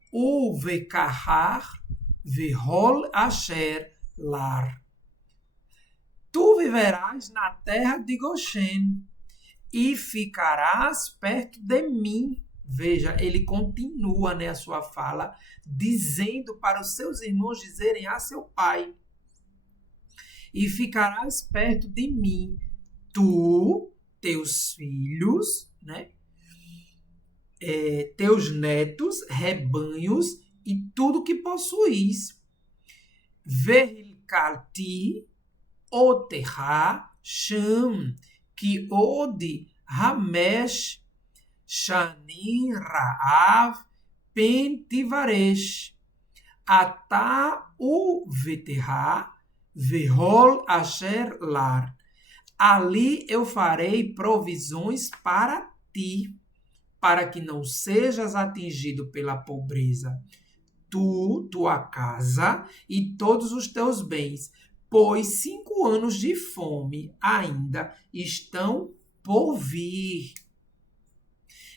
uvekahar, vehol asher lar. Tu viverás na terra de Goshen e ficarás perto de mim. Veja, ele continua, né, a sua fala, dizendo para os seus irmãos dizerem a seu pai: e ficarás perto de mim, tu, teus filhos, né, teus netos, rebanhos e tudo que possuís. Verrilkalti oterra sham ki ode hamesh shanim ra'av pentivaresh ata uveterra vehol asher lar. Ali eu farei provisões para ti, para que não sejas atingido pela pobreza, tu, tua casa e todos os teus bens, pois 5 anos de fome ainda estão por vir.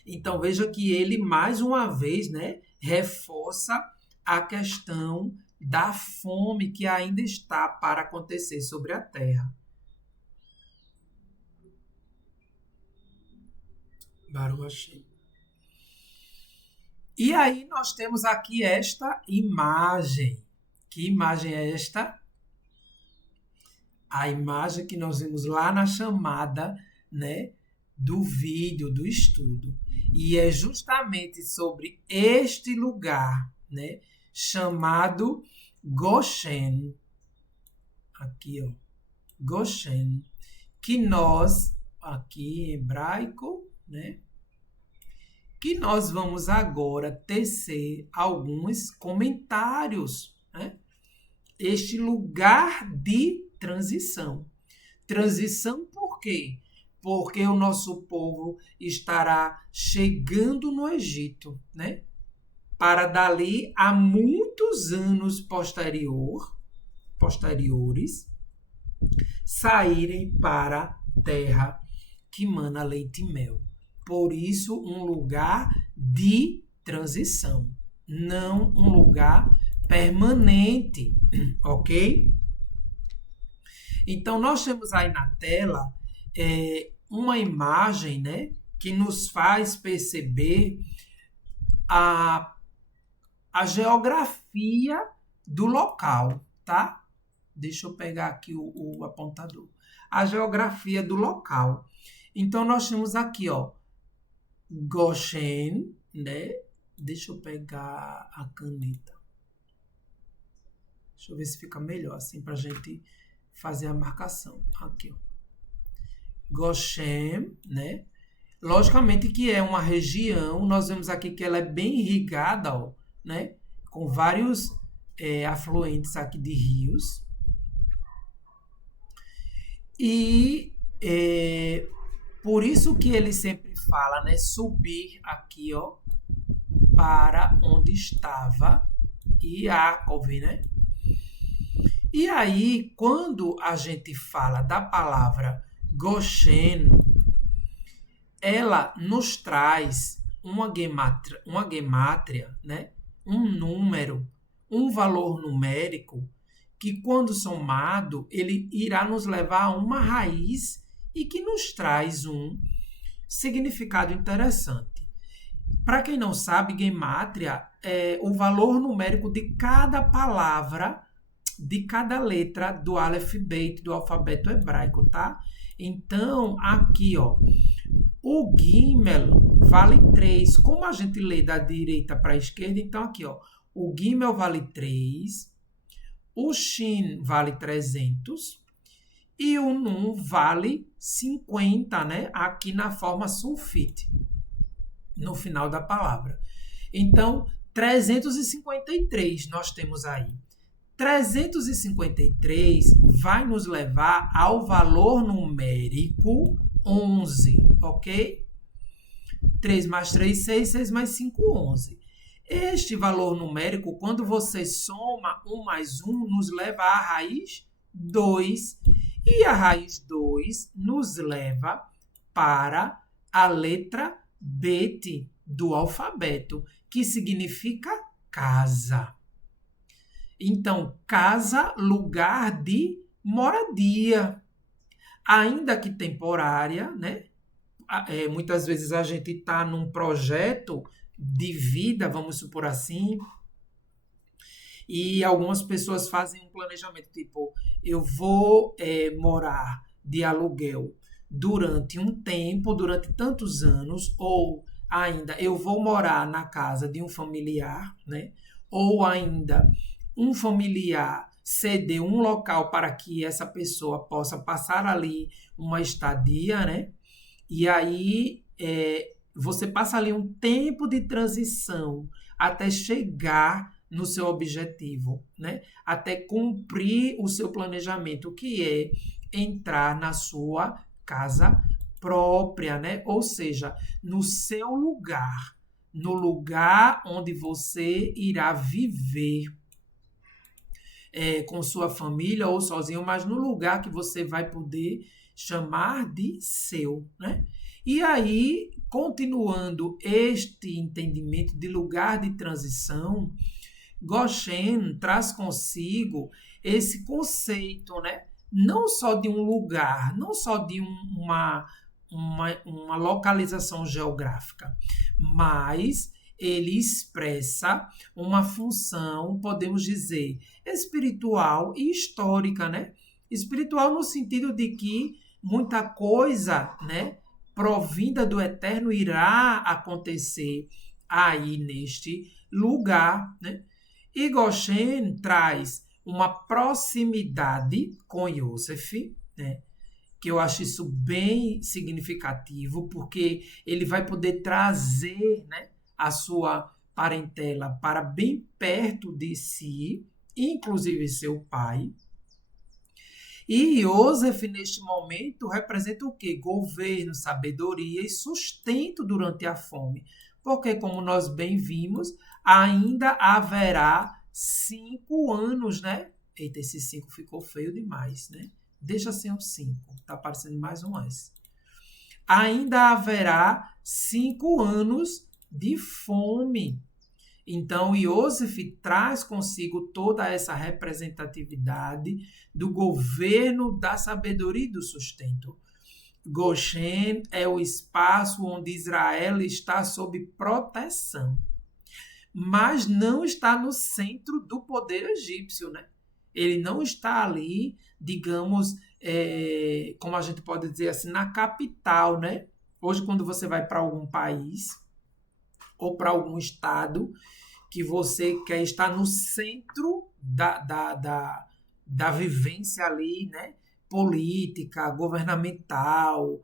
Então veja que ele mais uma vez, né, reforça a questão da fome que ainda está para acontecer sobre a terra. Baruch Hashem. E aí nós temos aqui esta imagem. Que imagem é esta? A imagem que nós vimos lá na chamada, né, do vídeo, do estudo. E é justamente sobre este lugar, né, chamado Goshen. Aqui, ó. Goshen. Que nós, aqui em hebraico, né, que nós vamos agora tecer alguns comentários, né? Este lugar de transição. Transição por quê? Porque o nosso povo estará chegando no Egito, né? Para dali a muitos anos posteriores saírem para a terra que mana leite e mel. Por isso, um lugar de transição, não um lugar permanente, ok? Então, nós temos aí na tela uma imagem, né, que nos faz perceber a geografia do local, tá? Deixa eu pegar aqui o apontador. A geografia do local. Então, nós temos aqui, ó, Goshen, né? Deixa eu pegar a caneta. Deixa eu ver se fica melhor, assim, para a gente fazer a marcação. Aqui, ó. Goshen, né? Logicamente que é uma região, nós vemos aqui que ela é bem irrigada, ó, né? Com vários afluentes aqui de rios. E por isso que ele sempre fala, né? Subir aqui, ó, para onde estava Yaakov, né? E aí, quando a gente fala da palavra Goshen, ela nos traz uma gemátria, né? Um número, um valor numérico, que quando somado, ele irá nos levar a uma raiz e que nos traz um significado interessante. Para quem não sabe, gemátria é o valor numérico de cada palavra, de cada letra do Aleph Beit, do alfabeto hebraico, tá? Então, aqui, ó, o Gimel vale 3. Como a gente lê da direita para a esquerda, então aqui, ó, o Gimel vale 3, o Shin vale 300 e o Nun vale 50, né? Aqui na forma sulfite, no final da palavra. Então, 353 nós temos aí. 353 vai nos levar ao valor numérico 11, ok? 3 mais 3, 6, 6 mais 5, 11. Este valor numérico, quando você soma 1 mais 1, nos leva à raiz 2. E a raiz 2 nos leva para a letra Bet do alfabeto, que significa casa. Então, casa, lugar de moradia, ainda que temporária, né? Muitas vezes a gente está num projeto de vida, vamos supor assim, e algumas pessoas fazem um planejamento tipo, eu vou morar de aluguel durante um tempo, durante tantos anos, ou ainda eu vou morar na casa de um familiar, né? Ou ainda um familiar ceder um local para que essa pessoa possa passar ali uma estadia, né? E aí você passa ali um tempo de transição até chegar no seu objetivo, né? Até cumprir o seu planejamento, que é entrar na sua casa própria, né? Ou seja, no seu lugar, no lugar onde você irá viver com sua família ou sozinho, mas no lugar que você vai poder chamar de seu, né? E aí, continuando este entendimento de lugar de transição, Goshen traz consigo esse conceito, né? Não só de um lugar, não só de uma localização geográfica, mas ele expressa uma função, podemos dizer, espiritual e histórica, né? Espiritual no sentido de que muita coisa, né, provinda do eterno irá acontecer aí neste lugar, né? E Goshen traz uma proximidade com Yosef, né? Que eu acho isso bem significativo, porque ele vai poder trazer, né, a sua parentela para bem perto de si, inclusive seu pai. E Yosef, neste momento, representa o quê? Governo, sabedoria e sustento durante a fome. Porque, como nós bem vimos, ainda haverá 5 anos, né? Eita, esse 5 ficou feio demais, né? Deixa assim um 5, tá aparecendo mais um S. Ainda haverá 5 anos de fome. Então, Iosef traz consigo toda essa representatividade do governo da sabedoria e do sustento. Goshen é o espaço onde Israel está sob proteção, mas não está no centro do poder egípcio, né? Ele não está ali, digamos, como a gente pode dizer assim, na capital, né? Hoje, quando você vai para algum país ou para algum estado que você quer estar no centro da vivência ali, né? Política, governamental,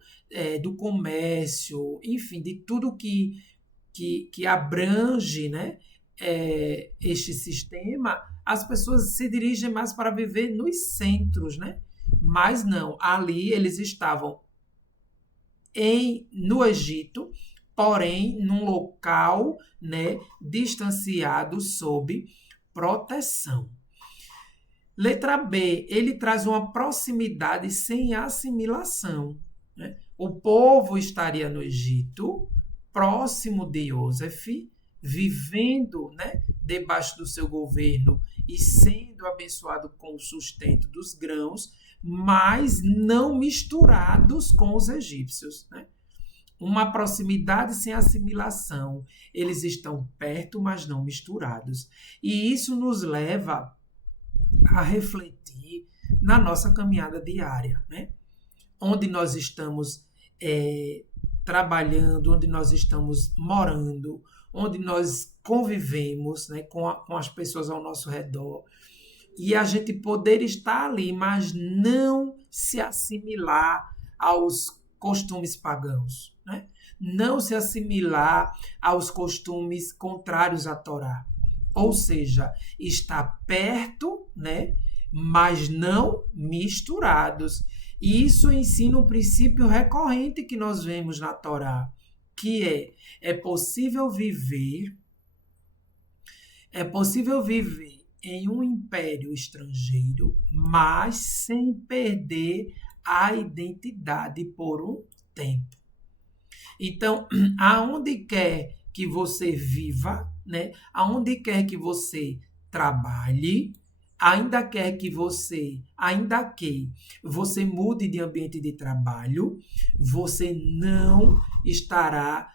do comércio, enfim, de tudo que abrange, né, este sistema, as pessoas se dirigem mais para viver nos centros, né? Mas não, ali eles estavam no Egito, porém num local, né, distanciado sob proteção. Letra B, ele traz uma proximidade sem assimilação, né? O povo estaria no Egito, próximo de Iosef, vivendo, né, debaixo do seu governo e sendo abençoado com o sustento dos grãos, mas não misturados com os egípcios, né? Uma proximidade sem assimilação. Eles estão perto, mas não misturados. E isso nos leva a refletir na nossa caminhada diária, né? Onde nós estamos trabalhando, onde nós estamos morando, onde nós convivemos, né, com as pessoas ao nosso redor. E a gente poder estar ali, mas não se assimilar aos costumes pagãos, né? Não se assimilar aos costumes contrários à Torá. Ou seja, estar perto, né, mas não misturados. E isso ensina um princípio recorrente que nós vemos na Torá, que é possível viver em um império estrangeiro, mas sem perder a identidade por um tempo. Então, aonde quer que você viva, né? Aonde quer que você trabalhe, ainda que você mude de ambiente de trabalho, você não estará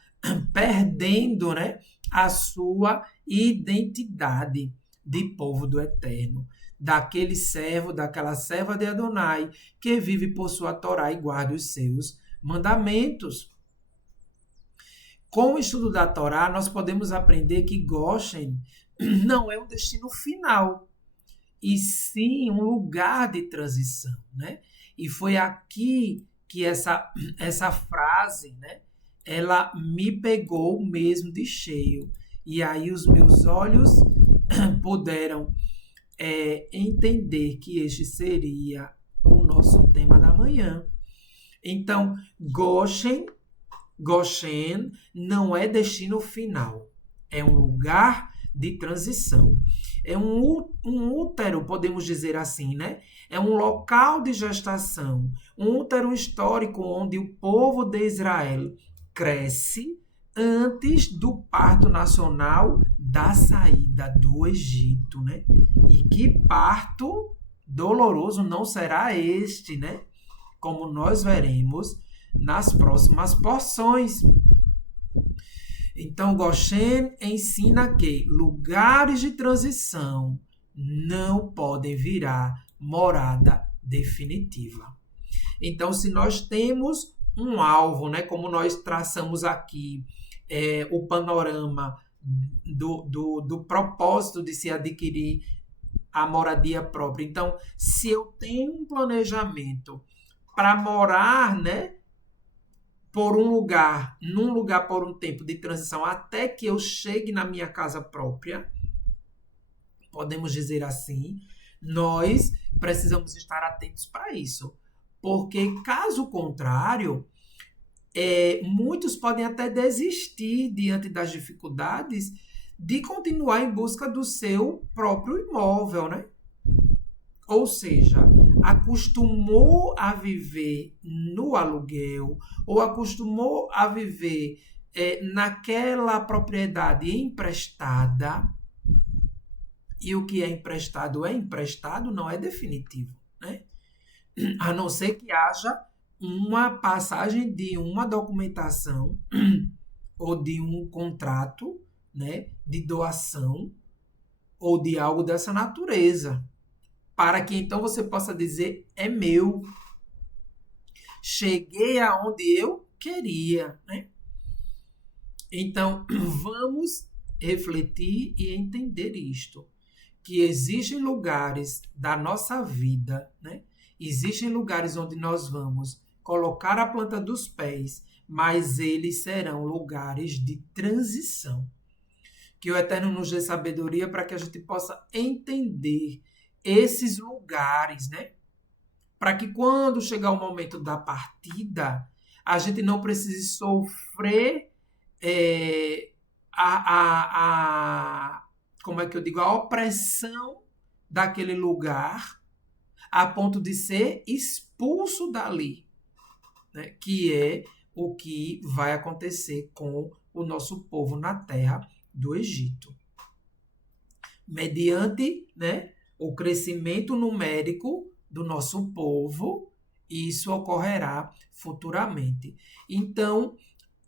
perdendo, né, a sua identidade de povo do Eterno, daquele servo, daquela serva de Adonai, que vive por sua Torá e guarda os seus mandamentos. Com o estudo da Torá, nós podemos aprender que Goshen não é um destino final, e sim um lugar de transição, né? E foi aqui que essa frase, né, ela me pegou mesmo de cheio. E aí os meus olhos puderam entender que este seria o nosso tema da manhã. Então, Goshen não é destino final, é um lugar de transição. É um útero, podemos dizer assim, né? É um local de gestação, um útero histórico onde o povo de Israel cresce antes do parto nacional da saída do Egito, né? E que parto doloroso não será este, né? Como nós veremos nas próximas porções. Então, Goshen ensina que lugares de transição não podem virar morada definitiva. Então, se nós temos um alvo, né, como nós traçamos aqui, o panorama do propósito de se adquirir a moradia própria. Então, se eu tenho um planejamento para morar, né, num lugar por um tempo de transição, até que eu chegue na minha casa própria, podemos dizer assim, nós precisamos estar atentos para isso. Porque, caso contrário, muitos podem até desistir diante das dificuldades de continuar em busca do seu próprio imóvel, né? Ou seja, acostumou a viver no aluguel ou acostumou a viver naquela propriedade emprestada, e o que é emprestado, não é definitivo, né? A não ser que haja uma passagem de uma documentação ou de um contrato, né, de doação ou de algo dessa natureza, para que então você possa dizer é meu, cheguei aonde eu queria, né? Então, vamos refletir e entender isto, que existem lugares da nossa vida, né? Existem lugares onde nós vamos colocar a planta dos pés, mas eles serão lugares de transição. Que o Eterno nos dê sabedoria para que a gente possa entender esses lugares, né? Para que quando chegar o momento da partida, a gente não precise sofrer é, como é que eu digo, a opressão daquele lugar a ponto de ser expulso dali, né? Que é o que vai acontecer com o nosso povo na terra do Egito. Mediante, né, o crescimento numérico do nosso povo, isso ocorrerá futuramente. Então,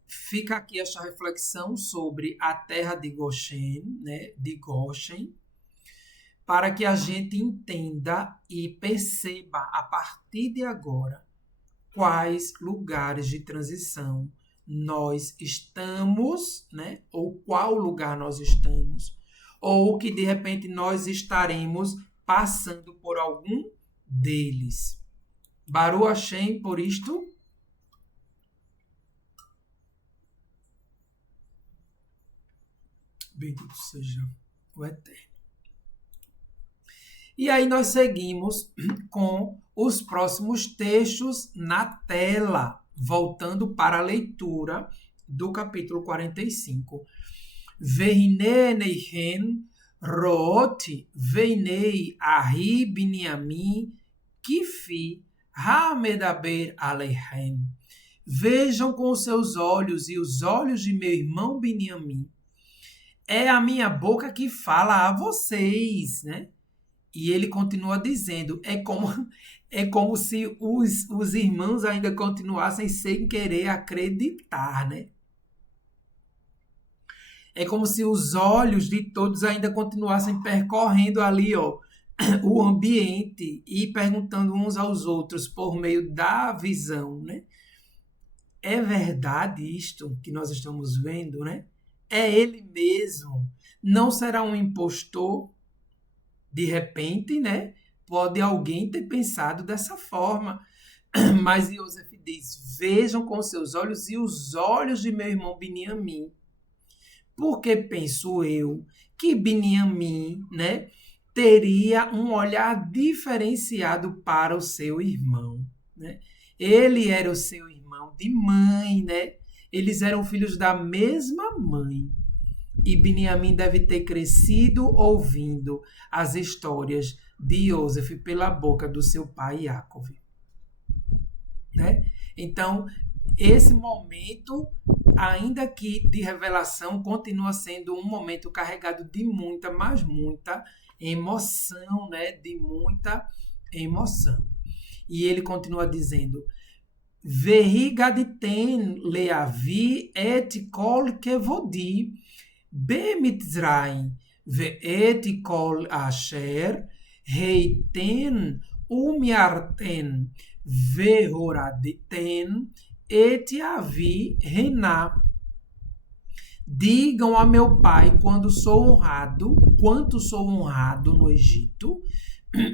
fica aqui esta reflexão sobre a terra de Goshen, né, de Goshen, para que a gente entenda e perceba a partir de agora quais lugares de transição nós estamos, né, ou qual lugar nós estamos, ou que de repente nós estaremos passando por algum deles. Baruch Hashem por isto. Bendito seja o Eterno. E aí nós seguimos com os próximos textos na tela, voltando para a leitura do capítulo 45. Vehine neichen root veinei ahi binyamin kifi ha-medaber aleichem. Vejam com os seus olhos e os olhos de meu irmão Binyamin. É a minha boca que fala a vocês, né? E ele continua dizendo, é como se os irmãos ainda continuassem sem querer acreditar, né? É como se os olhos de todos ainda continuassem percorrendo ali, ó, o ambiente e perguntando uns aos outros por meio da visão, né? É verdade isto que nós estamos vendo, né? É ele mesmo. Não será um impostor? De repente, né? Pode alguém ter pensado dessa forma. Mas Yosef diz, vejam com seus olhos e os olhos de meu irmão Binyamin. Porque penso eu que Binyamin, né, teria um olhar diferenciado para o seu irmão, né? Ele era o seu irmão de mãe, né? Eles eram filhos da mesma mãe. E Binyamin deve ter crescido ouvindo as histórias de Yosef pela boca do seu pai Yaakov, né? Então, esse momento, ainda que de revelação, continua sendo um momento carregado de muita, mas muita emoção, né? De muita emoção. E ele continua dizendo, Vehi gaditen leavi et kol kevodi במצרים ואת כל אשר הייתן ומירתן והורדתן את אבי הנה. Digam a meu pai quanto sou honrado no Egito,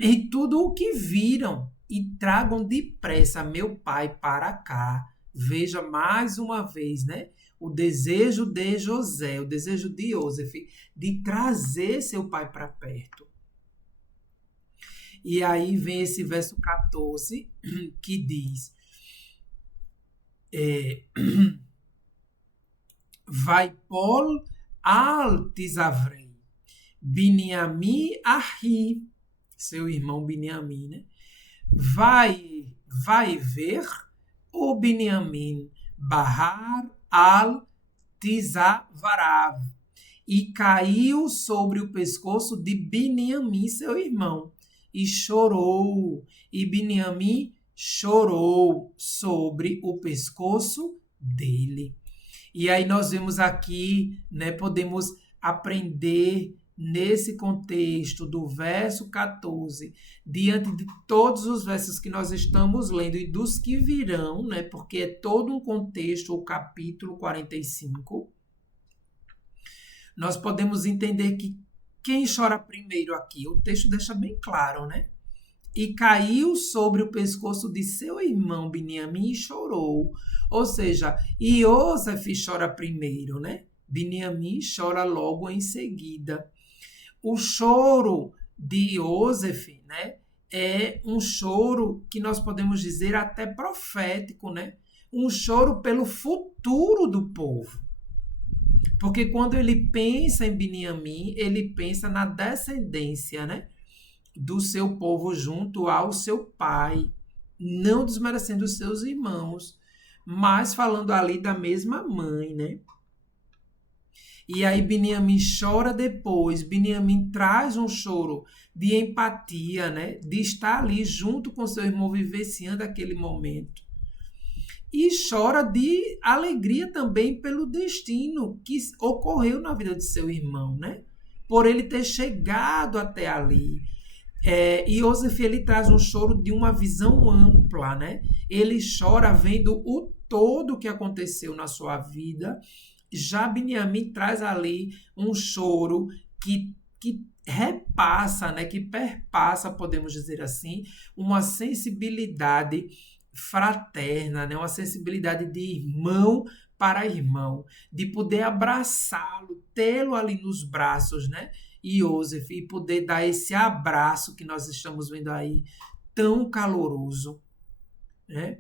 e tudo o que viram, e tragam depressa meu pai para cá. Veja mais uma vez, né? O desejo de José, o desejo de Yosef, de trazer seu pai para perto. E aí vem esse verso 14, que diz, vai pol al tisavrei, Binyamin ahi, seu irmão Binyamin, né? Vai ver o Binyamin Bahar al Tisavarav, e caiu sobre o pescoço de Biniamim, seu irmão, e chorou. E Biniamim chorou sobre o pescoço dele. E aí nós vemos aqui, né, podemos aprender nesse contexto do verso 14, diante de todos os versos que nós estamos lendo e dos que virão, né, porque é todo um contexto, o capítulo 45, nós podemos entender que quem chora primeiro aqui, o texto deixa bem claro, né? E caiu sobre o pescoço de seu irmão Biniamim e chorou. Ou seja, Iosef chora primeiro, né? Biniamim chora logo em seguida. O choro de Iosef, né, é um choro que nós podemos dizer até profético, né? Um choro pelo futuro do povo. Porque quando ele pensa em Biniamim, ele pensa na descendência, né, do seu povo junto ao seu pai, não desmerecendo os seus irmãos, mas falando ali da mesma mãe, né? E aí Biniamim chora depois, Biniamim traz um choro de empatia, né, de estar ali junto com seu irmão vivenciando aquele momento. E chora de alegria também pelo destino que ocorreu na vida de seu irmão, né? Por ele ter chegado até ali. Iosef, ele traz um choro de uma visão ampla, né? Ele chora vendo o todo que aconteceu na sua vida. Já Biniamim traz ali um choro que repassa, né? Que perpassa, podemos dizer assim, uma sensibilidade fraterna, né? Uma sensibilidade de irmão para irmão, de poder abraçá-lo, tê-lo ali nos braços, né? Iosef, e poder dar esse abraço que nós estamos vendo aí, tão caloroso, né?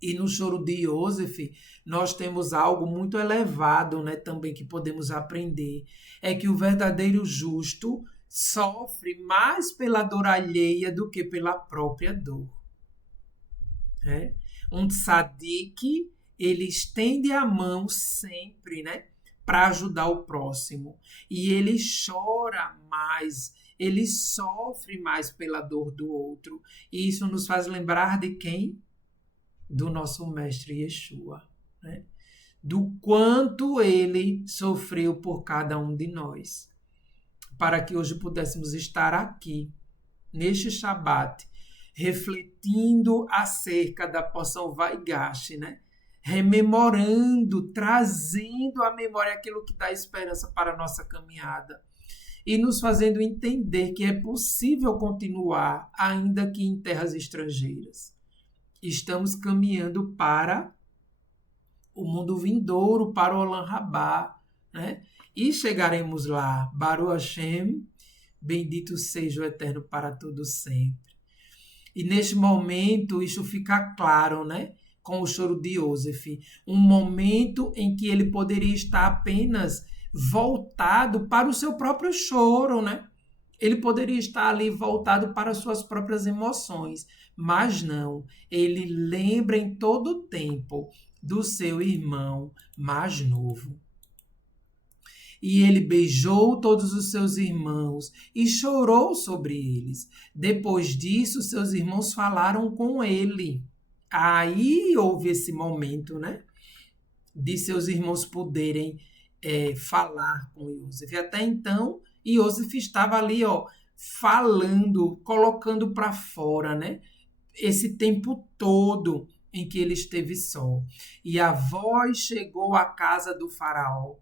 E no choro de Iosef, nós temos algo muito elevado, né, também que podemos aprender. É que o verdadeiro justo sofre mais pela dor alheia do que pela própria dor. Né? Um tzadik, ele estende a mão sempre, né, para ajudar o próximo. E ele chora mais, ele sofre mais pela dor do outro. E isso nos faz lembrar de quem? Do nosso mestre Yeshua, né? Do quanto ele sofreu por cada um de nós, para que hoje pudéssemos estar aqui, neste Shabat, refletindo acerca da porção Vaigash, né? Rememorando, trazendo à memória aquilo que dá esperança para a nossa caminhada e nos fazendo entender que é possível continuar, ainda que em terras estrangeiras. Estamos caminhando para o mundo vindouro, para o Olam Rabá, né? E chegaremos lá. Baruch Hashem, bendito seja o Eterno para todo sempre. E neste momento, isso fica claro, né? Com o choro de Iosef. Um momento em que ele poderia estar apenas voltado para o seu próprio choro, né? Ele poderia estar ali voltado para as suas próprias emoções, mas não. Ele lembra em todo o tempo do seu irmão mais novo. E ele beijou todos os seus irmãos e chorou sobre eles. Depois disso, seus irmãos falaram com ele. Aí houve esse momento, né? De seus irmãos poderem falar com Iosef. Até então, Iosef estava ali, ó, falando, colocando para fora, né? Esse tempo todo em que ele esteve só. E a voz chegou à casa do faraó.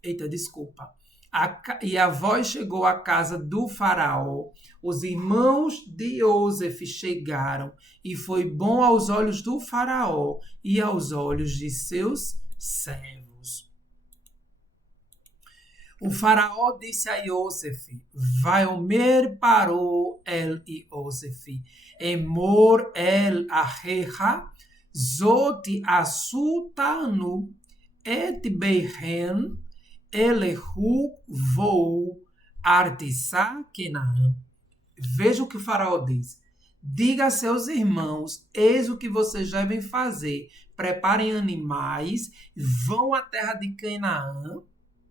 Eita, desculpa. E a voz chegou à casa do faraó. Os irmãos de Iosef chegaram, e foi bom aos olhos do faraó e aos olhos de seus servos. O faraó disse a Iosef: Vaiomer parou el Iosef, emor el achecha, zoti asutanu, et beichen, elehu vou artisá Kenaã. Veja o que o faraó diz. Diga a seus irmãos, eis o que vocês devem fazer preparem animais, vão à terra de Canaã,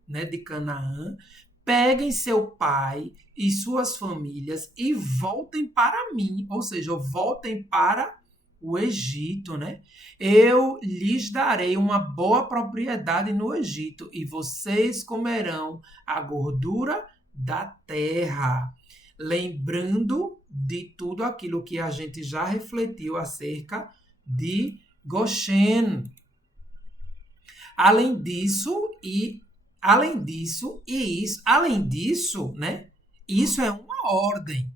né, de Canaã, peguem seu pai e suas famílias e voltem para mim, ou seja, voltem para o Egito, né? Eu lhes darei uma boa propriedade no Egito e vocês comerão a gordura da terra. Lembrando de tudo aquilo que a gente já refletiu acerca de Goshen. Além disso, né? Isso é uma ordem.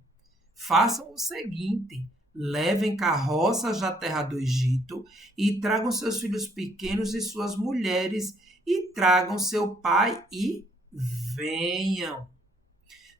Façam o seguinte: levem carroças da terra do Egito e tragam seus filhos pequenos e suas mulheres e tragam seu pai e venham.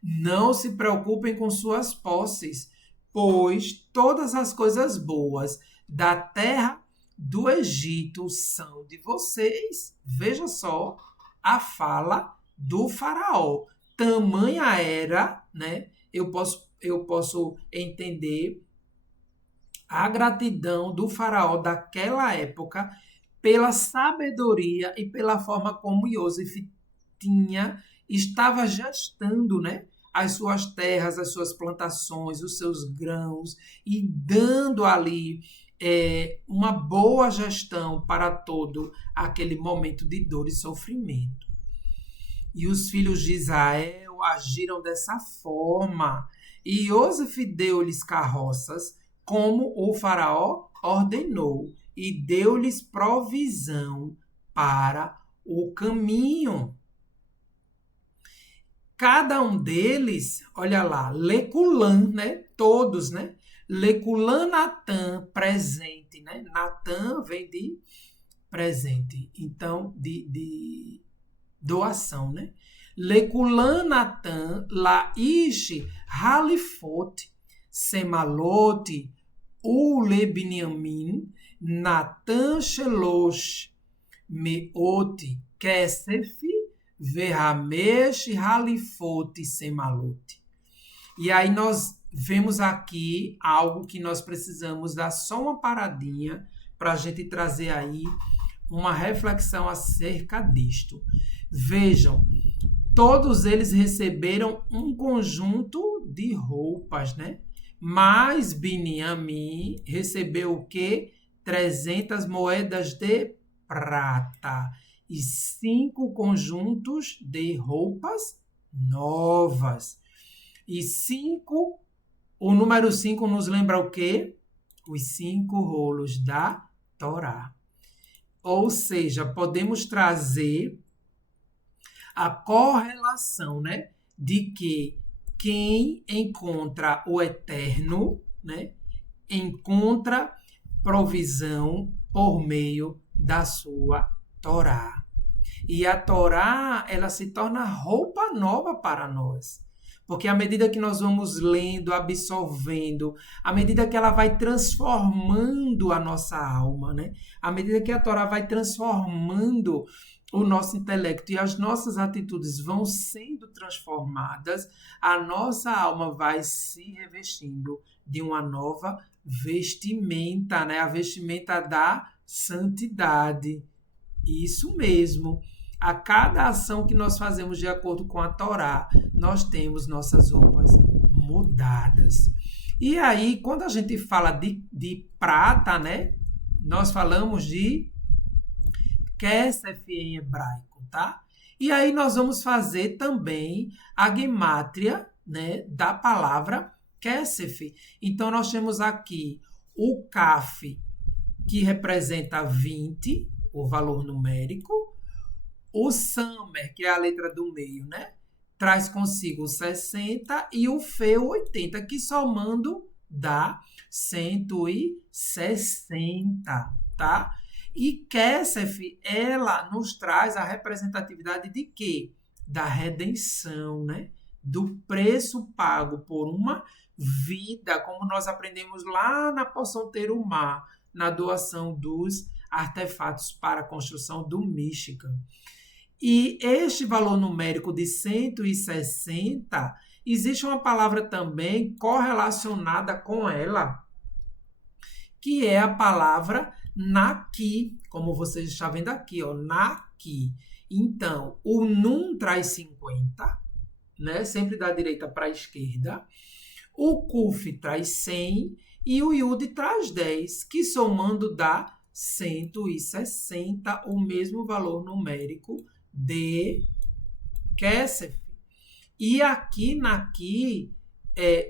Não se preocupem com suas posses, pois todas as coisas boas da terra do Egito são de vocês. Veja só a fala do faraó. Tamanha era, né? Eu posso entender a gratidão do faraó daquela época pela sabedoria e pela forma como Iosef estava gestando, né, as suas terras, as suas plantações, os seus grãos e dando ali uma boa gestão para todo aquele momento de dor e sofrimento. E os filhos de Israel agiram dessa forma. E Iosef deu-lhes carroças, como o faraó ordenou, e deu-lhes provisão para o caminho. Cada um deles, olha lá, Leculan, né? Todos, né? Leculan, Natan, presente, né? Natan vem de presente, então de doação, né? Leculan, Natan, Laish, Halifot, Semalote, Ule Binyamin, Natan, Shelosh, Meote, Kesef, Verramesh, Halifot, Semalote. E aí nós vemos aqui algo que nós precisamos dar só uma paradinha para a gente trazer aí uma reflexão acerca disto. Vejam, todos eles receberam um conjunto de roupas, né? Mas Biniamim recebeu o quê? 300 moedas de prata e 5 conjuntos de roupas novas. E 5, o número 5 nos lembra o quê? Os 5 rolos da Torá. Ou seja, podemos trazer a correlação, né, de que quem encontra o eterno, né, encontra provisão por meio da sua Torá. E a Torá, ela se torna roupa nova para nós. Porque à medida que nós vamos lendo, absorvendo, à medida que ela vai transformando a nossa alma, né? À medida que a Torá vai transformando o nosso intelecto e as nossas atitudes vão sendo transformadas, a nossa alma vai se revestindo de uma nova vestimenta, né? A vestimenta da santidade. Isso mesmo. A cada ação que nós fazemos de acordo com a Torá, nós temos nossas roupas mudadas. E aí, quando a gente fala de prata, né? Nós falamos de Kesef em hebraico, tá? E aí nós vamos fazer também a gemátria, né, da palavra Kesef. Então, nós temos aqui o Kaf, que representa 20, o valor numérico. O Samer, que é a letra do meio, né? Traz consigo 60 e o Fe 80, que somando dá 160, tá? E Kesef, ela nos traz a representatividade de quê? Da redenção, né? Do preço pago por uma vida, como nós aprendemos lá na porção Terumá, na doação dos artefatos para a construção do Mishkan. E este valor numérico de 160, existe uma palavra também correlacionada com ela, que é a palavra Naqui, como vocês estão vendo aqui, ó, naqui. Então, o Nun traz 50, né? Sempre da direita para a esquerda. O Kuf traz 100 e o Yud traz 10, que somando dá 160, o mesmo valor numérico de Kesef. E aqui, naqui,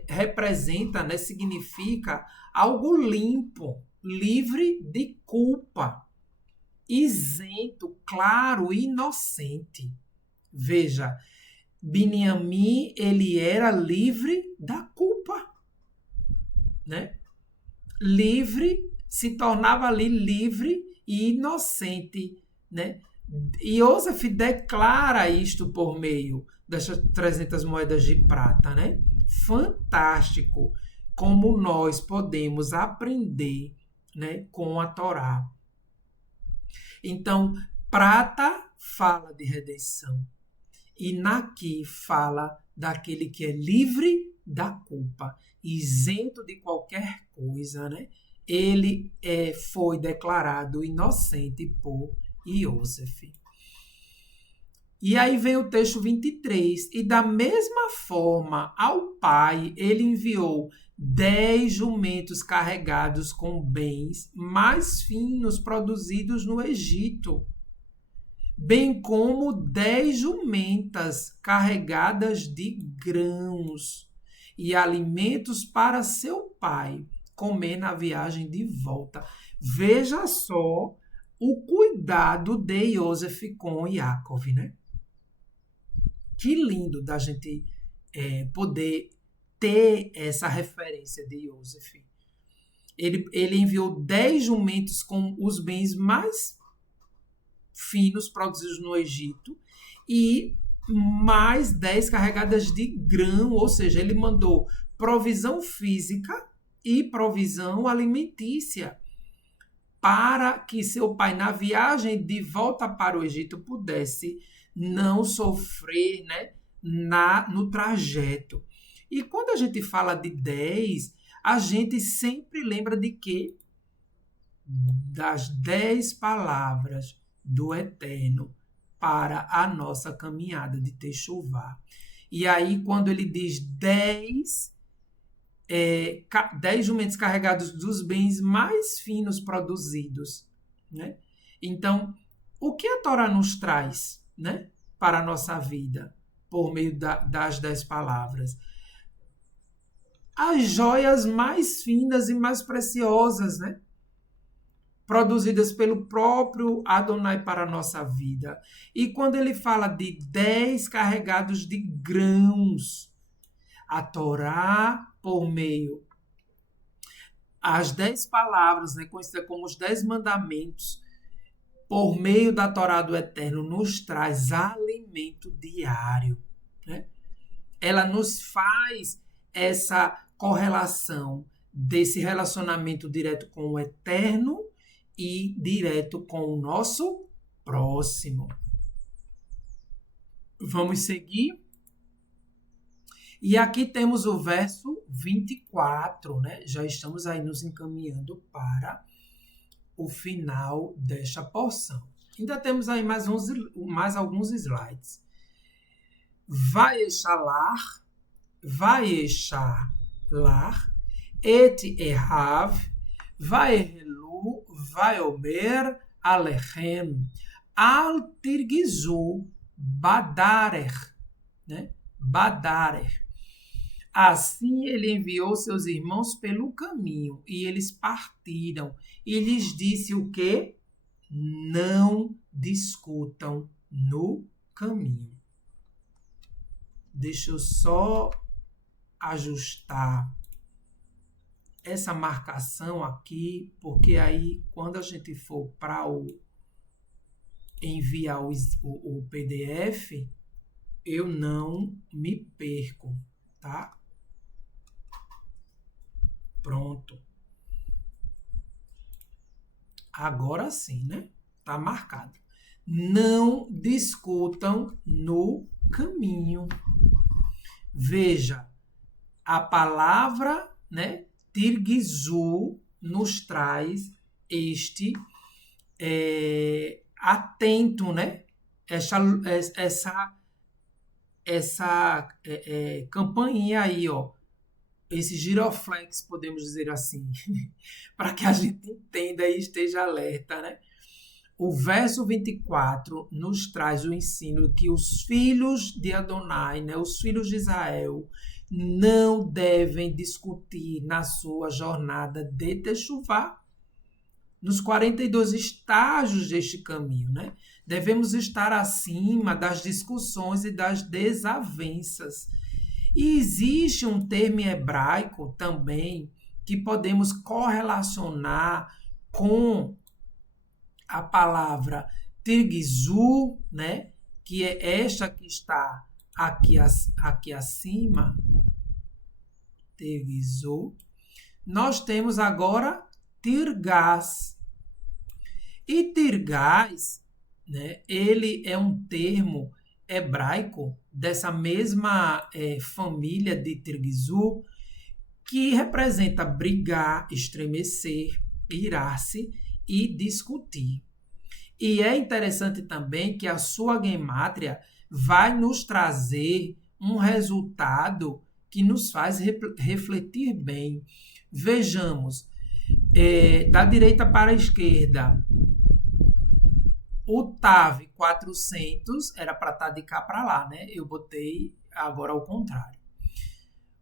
representa, né, significa algo limpo, livre de culpa, isento, claro, inocente. Veja, Binyamin, ele era livre da culpa, né? Livre, se tornava ali livre e inocente, né? E Yosef declara isto por meio dessas 300 moedas de prata, né? Fantástico como nós podemos aprender, né, com a Torá. Então, prata fala de redenção e naqui fala daquele que é livre da culpa, isento de qualquer coisa, né? Ele foi declarado inocente por Yosef. E aí vem o texto 23. E da mesma forma, ao pai, ele enviou 10 jumentos carregados com bens mais finos produzidos no Egito, bem como 10 jumentas carregadas de grãos e alimentos para seu pai comer na viagem de volta. Veja só o cuidado de Yosef com Yaakov, né? Que lindo da gente poder ter essa referência de Yosef. Ele enviou 10 jumentos com os bens mais finos produzidos no Egito e mais 10 carregadas de grão, ou seja, ele mandou provisão física e provisão alimentícia para que seu pai, na viagem de volta para o Egito, pudesse não sofrer, né, no trajeto. E quando a gente fala de 10, a gente sempre lembra de quê? Das 10 palavras do Eterno para a nossa caminhada de Techuvá. E aí, quando ele diz 10 jumentos carregados dos bens mais finos produzidos, né? Então, o que a Torá nos traz, né, para a nossa vida, por meio das 10 palavras? As joias mais finas e mais preciosas, né? Produzidas pelo próprio Adonai para a nossa vida. E quando ele fala de 10 carregados de grãos, a Torá, por meio as 10 palavras, né, conhecida como os 10 mandamentos, por meio da Torá do Eterno, nos traz alimento diário, né? Ela nos faz essa correlação desse relacionamento direto com o Eterno e direto com o nosso próximo. Vamos seguir? E aqui temos o verso 24, né? Já estamos aí nos encaminhando para o final desta porção. Ainda temos aí mais alguns slides. Vaechalar, et Ehav, Vaehelu, Vaeomer Alechem, Al Tirgizu, Badarer, né? Badarer. Assim ele enviou seus irmãos pelo caminho, e eles partiram, e lhes disse o quê? Não discutam no caminho. Deixa eu só ajustar essa marcação aqui, porque aí quando a gente for para enviar o PDF, eu não me perco, tá? Pronto. Agora sim, né? Tá marcado. Não discutam no caminho. Veja, a palavra, né, Tirgizu nos traz este atento, né? Essa, essa campainha aí, ó, esse giroflex, podemos dizer assim, para que a gente entenda e esteja alerta, né? O verso 24 nos traz o ensino que os filhos de Adonai, né, os filhos de Israel, não devem discutir na sua jornada de Techuvá, nos 42 estágios deste caminho, né? Devemos estar acima das discussões e das desavenças. E existe um termo hebraico também que podemos correlacionar com a palavra tirgizu, né? Que é esta que está aqui acima, tirgizu. Nós temos agora tirgás. E tirgás, né? Ele é um termo hebraico dessa mesma família de tirgizu, que representa brigar, estremecer, irar-se e discutir. E é interessante também que a sua gemátria vai nos trazer um resultado que nos faz refletir bem. Vejamos, da direita para a esquerda, o TAV 400 era para estar de cá para lá, né? Eu botei agora ao contrário.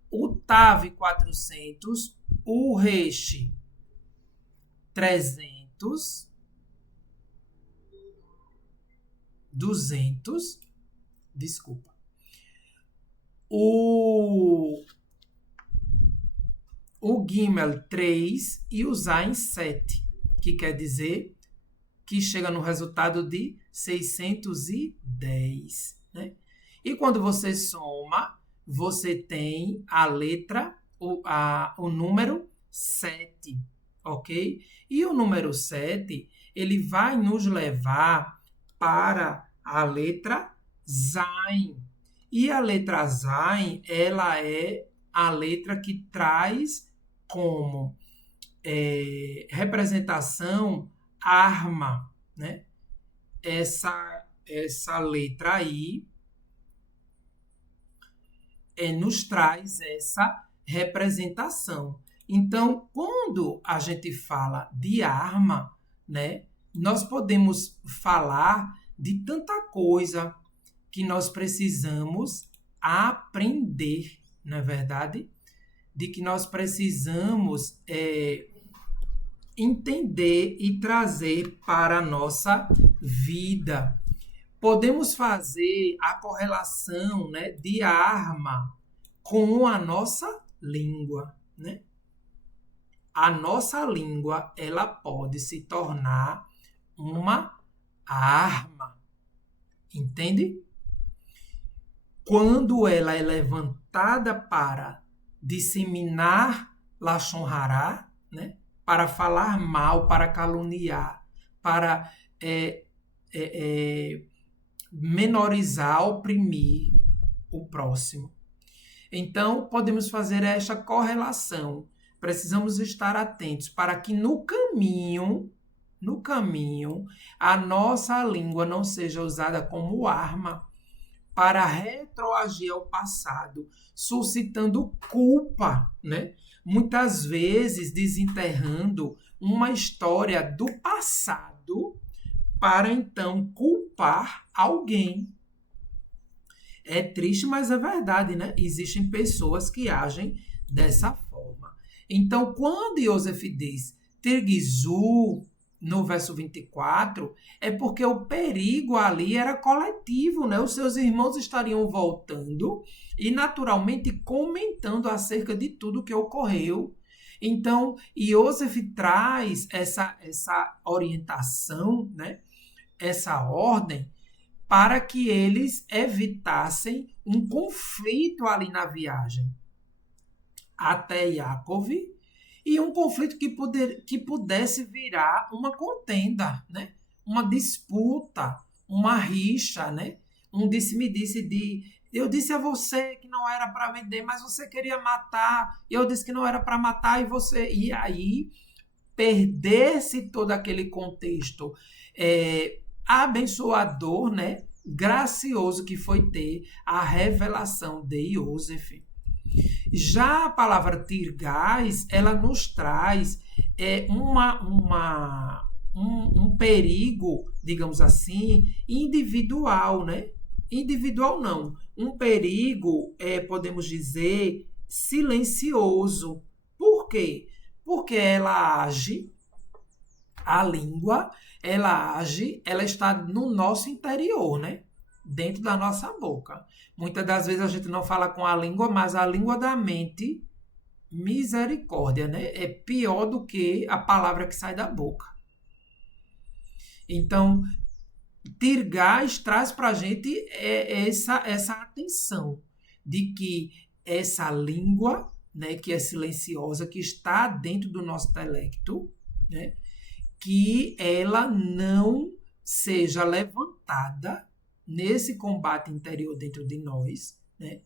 O TAV 400, o Resh 300, 200, desculpa. O Gimel 3 e o Zain 7, que quer dizer que chega no resultado de 610, né? E quando você soma, você tem a letra, o número 7, ok? E o número 7, ele vai nos levar para a letra Zain. E a letra Zain, ela é a letra que traz como representação arma, né? Essa letra aí nos traz essa representação. Então, quando a gente fala de arma, né, nós podemos falar de tanta coisa que nós precisamos aprender, não é verdade? De que nós precisamos entender e trazer para a nossa vida. Podemos fazer a correlação, né, de arma com a nossa língua, né? A nossa língua, ela pode se tornar uma arma, entende? Quando ela é levantada para disseminar Lashon Hará, né? Para falar mal, para caluniar, para menorizar, oprimir o próximo. Então, podemos fazer esta correlação. Precisamos estar atentos para que no caminho, a nossa língua não seja usada como arma para retroagir ao passado, suscitando culpa, né? Muitas vezes desenterrando uma história do passado para então culpar alguém. É triste, mas é verdade, né? Existem pessoas que agem dessa forma. Então, quando Yosef diz Tirgizu no verso 24, é porque o perigo ali era coletivo, né? Os seus irmãos estariam voltando e naturalmente comentando acerca de tudo que ocorreu. Então, Yosef traz essa orientação, né? Essa ordem, para que eles evitassem um conflito ali na viagem até Yaakov, e um conflito que pudesse virar uma contenda, né? Uma disputa, uma rixa, né? Um disse-me-disse de eu disse a você que não era para vender, mas você queria matar, eu disse que não era para matar e você... E aí perdesse todo aquele contexto abençoador, né? Gracioso que foi ter a revelação de Yosef. Já a palavra tirgás, ela nos traz um perigo, digamos assim, individual, né? Individual não, um perigo, podemos dizer, silencioso. Por quê? Porque ela age, a língua, ela age, ela está no nosso interior, né? Dentro da nossa boca. Muitas das vezes a gente não fala com a língua, mas a língua da mente, misericórdia, né? É pior do que a palavra que sai da boca. Então, Tirgás traz para a gente essa atenção de que essa língua, né, que é silenciosa, que está dentro do nosso intelecto, né, que ela não seja levantada nesse combate interior dentro de nós, né,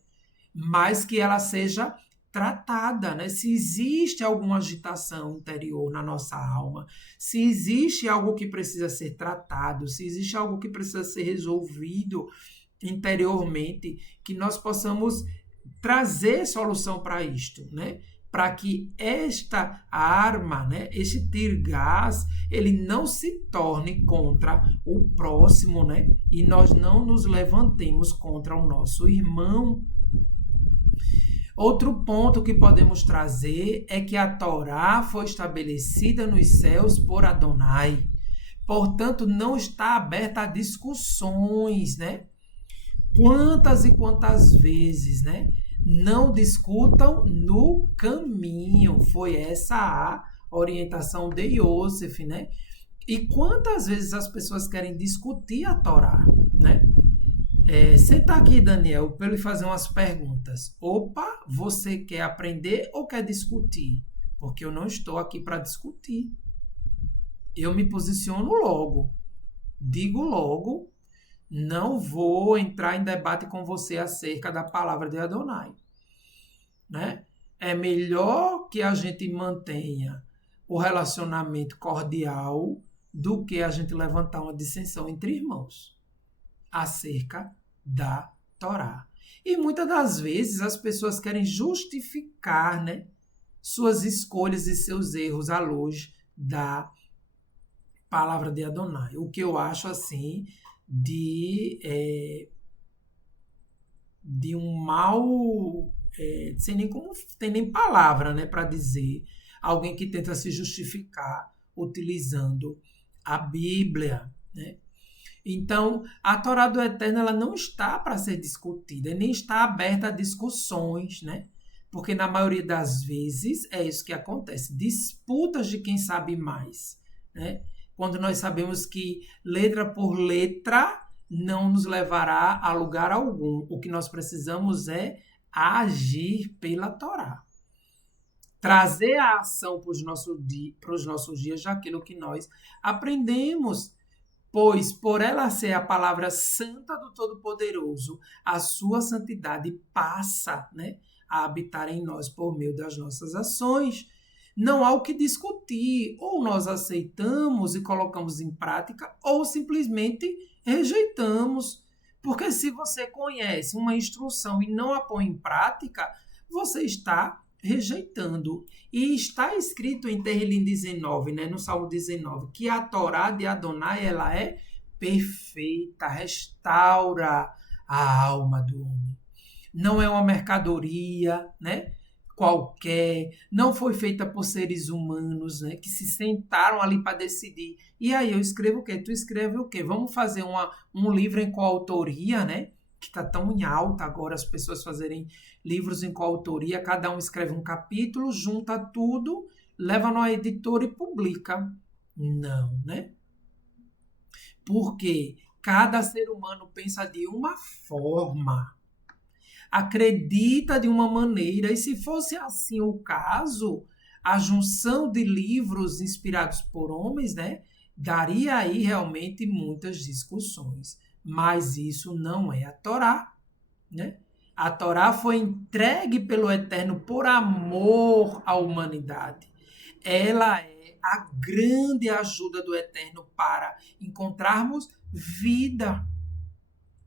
mas que ela seja tratada, né? Se existe alguma agitação interior na nossa alma, se existe algo que precisa ser tratado, se existe algo que precisa ser resolvido interiormente, que nós possamos trazer solução para isto, né? Para que esta arma, né, este tirgás, ele não se torne contra o próximo, né? E nós não nos levantemos contra o nosso irmão. Outro ponto que podemos trazer é que a Torá foi estabelecida nos céus por Adonai. Portanto, não está aberta a discussões, né? Quantas e quantas vezes, né? Não discutam no caminho. Foi essa a orientação de Yosef, né? E quantas vezes as pessoas querem discutir a Torá, né? Senta aqui, Daniel, para eu lhe fazer umas perguntas. Opa, você quer aprender ou quer discutir? Porque eu não estou aqui para discutir. Eu me posiciono logo. Digo logo, não vou entrar em debate com você acerca da palavra de Adonai, né? É melhor que a gente mantenha o relacionamento cordial do que a gente levantar uma dissensão entre irmãos acerca da Torá. E muitas das vezes as pessoas querem justificar, né, suas escolhas e seus erros à luz da palavra de Adonai. O que eu acho assim de um mal, sem nem como tem nem palavra, né, para dizer, alguém que tenta se justificar utilizando a Bíblia, né? Então, a Torá do Eterno ela não está para ser discutida, nem está aberta a discussões, né? Porque na maioria das vezes é isso que acontece, disputas de quem sabe mais, né? Quando nós sabemos que letra por letra não nos levará a lugar algum. O que nós precisamos é agir pela Torá. Trazer a ação para os nossos dias daquilo que nós aprendemos. Pois, por ela ser a palavra santa do Todo-Poderoso, a sua santidade passa, né, a habitar em nós por meio das nossas ações. Não há o que discutir. Ou nós aceitamos e colocamos em prática, ou simplesmente rejeitamos. Porque se você conhece uma instrução e não a põe em prática, você está rejeitando. E está escrito em Terrilim 19, né, no Salmo 19, que a Torá de Adonai ela é perfeita, restaura a alma do homem. Não é uma mercadoria, né, qualquer, não foi feita por seres humanos, né, que se sentaram ali para decidir. E aí eu escrevo o quê? Tu escreve o quê? Vamos fazer um livro em coautoria, né? Que está tão em alta agora as pessoas fazerem livros em coautoria, cada um escreve um capítulo, junta tudo, leva numa editora e publica. Não, né? Porque cada ser humano pensa de uma forma, acredita de uma maneira, e se fosse assim o caso, a junção de livros inspirados por homens, né, daria aí realmente muitas discussões. Mas isso não é a Torá, né? A Torá foi entregue pelo Eterno por amor à humanidade. Ela é a grande ajuda do Eterno para encontrarmos vida.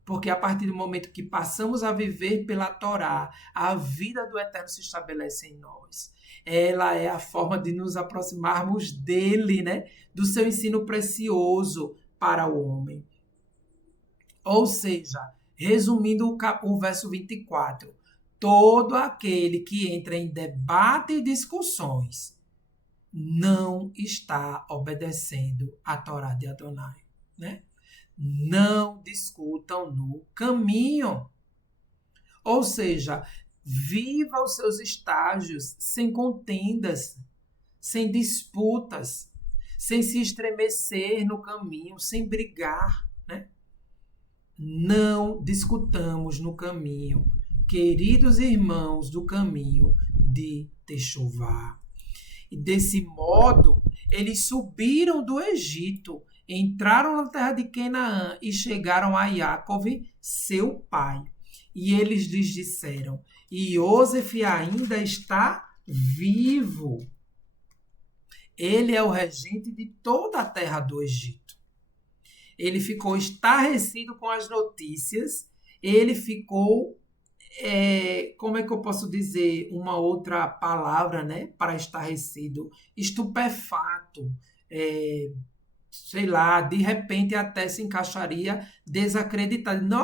Porque a partir do momento que passamos a viver pela Torá, a vida do Eterno se estabelece em nós. Ela é a forma de nos aproximarmos dele, né? Do seu ensino precioso para o homem. Ou seja, resumindo o verso 24, todo aquele que entra em debate e discussões não está obedecendo a Torá de Adonai, né? Não discutam no caminho. Ou seja, viva os seus estágios sem contendas, sem disputas, sem se estremecer no caminho, sem brigar, né? Não discutamos no caminho, queridos irmãos do caminho de Techuvá. E desse modo, eles subiram do Egito, entraram na terra de Canaã e chegaram a Jacob, seu pai. E eles lhes disseram: Iosef ainda está vivo. Ele é o regente de toda a terra do Egito. Ele ficou estarrecido com as notícias, ele ficou, como é que eu posso dizer uma outra palavra, né, para estarrecido? Estupefato, sei lá, de repente até se encaixaria desacreditado. Não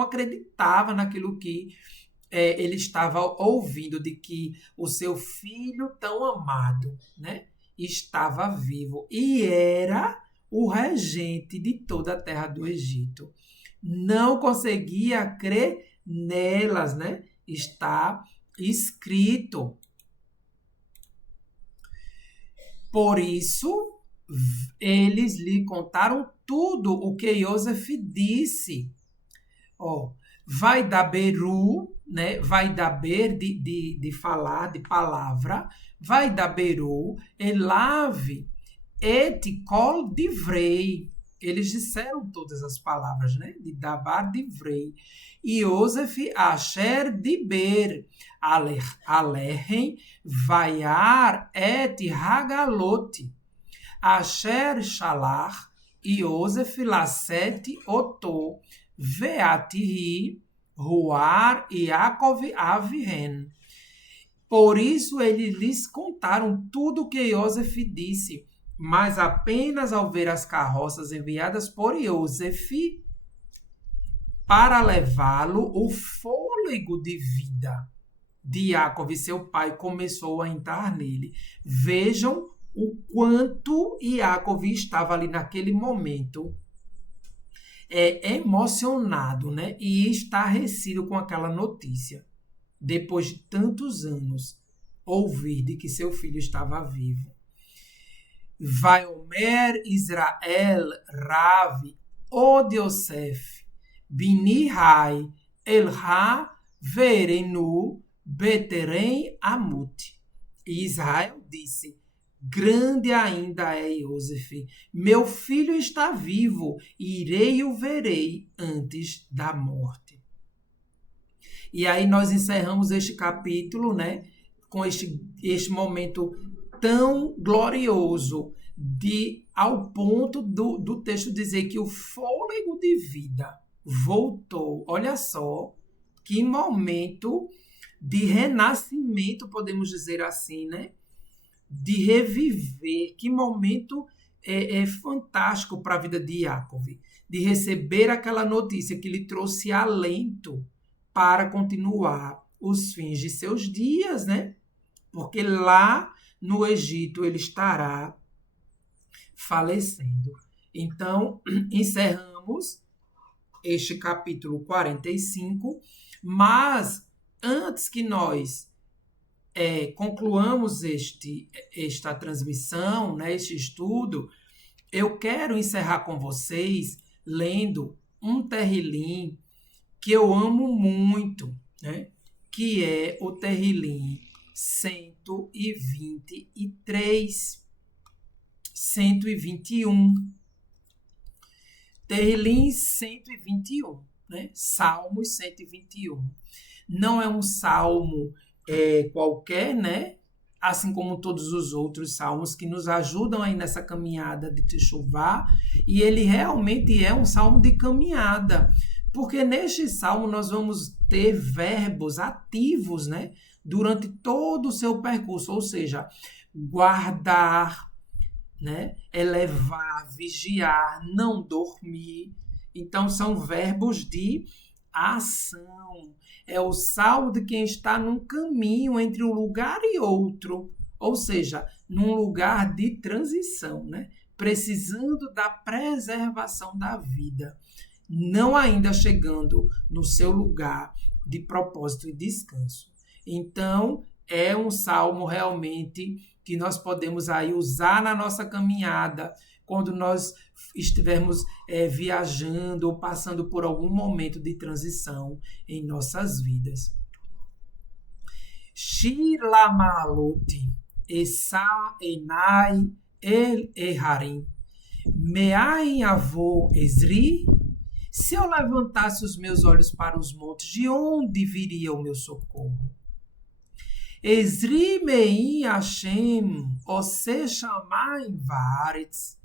acreditava naquilo que ele estava ouvindo, de que o seu filho tão amado, né, estava vivo e era o regente de toda a terra do Egito. Não conseguia crer nelas, né? Está escrito. Por isso, eles lhe contaram tudo o que Iosef disse. Vai dar beru, né? Vai dar ber de falar, de palavra. Vai dar beru, elave, et kol divrei. Eles disseram todas as palavras, né? De davar divrei. Iosef asher diber, alehem, vaiar et hagalot. Asher shalach, Iosef laset oto, veatihi, ruar Yaakov avihen. Por isso eles lhes contaram tudo o que Iosef disse, mas apenas ao ver as carroças enviadas por Iosef para levá-lo, o fôlego de vida de Yaakov, seu pai, começou a entrar nele. Vejam o quanto Yaakov estava ali naquele momento emocionado, né? E estarrecido com aquela notícia. Depois de tantos anos, ouvir de que seu filho estava vivo. Vaiomer Israel Rav od Yosef Bini Hai Elha Verenu Beterem Amut. E Israel disse: grande ainda é Iosef, meu filho está vivo, irei o verei antes da morte. E aí nós encerramos este capítulo, né, com este momento tão glorioso, ao ponto do texto dizer que o fôlego de vida voltou. Olha só, que momento de renascimento, podemos dizer assim, né? De reviver, que momento fantástico para a vida de Yaakov, de receber aquela notícia que lhe trouxe alento para continuar os fins de seus dias, né? Porque lá no Egito ele estará falecendo. Então, encerramos este capítulo 45, mas antes que nós concluamos esta transmissão, né, este estudo, eu quero encerrar com vocês lendo um Terrilim que eu amo muito, né, que é o Terrilim 123, 121. Terrilim 121, né? Salmos 121. Não é um salmo qualquer, né? assim como todos os outros salmos que nos ajudam aí nessa caminhada de Teshuvá, e ele realmente é um salmo de caminhada, porque neste salmo nós vamos ter verbos ativos, né, durante todo o seu percurso, ou seja, guardar, né, elevar, vigiar, não dormir. Então são verbos de ação. É o salmo de quem está num caminho entre um lugar e outro, ou seja, num lugar de transição, né? Precisando da preservação da vida, não ainda chegando no seu lugar de propósito e descanso. Então, é um salmo realmente que nós podemos aí usar na nossa caminhada, quando nós estivermos viajando ou passando por algum momento de transição em nossas vidas. Shir lamaloti, esa enai el eharim, meain avô esri. Se eu levantasse os meus olhos para os montes, de onde viria o meu socorro? Esri mein Hashem, ose shamayim vaaretz.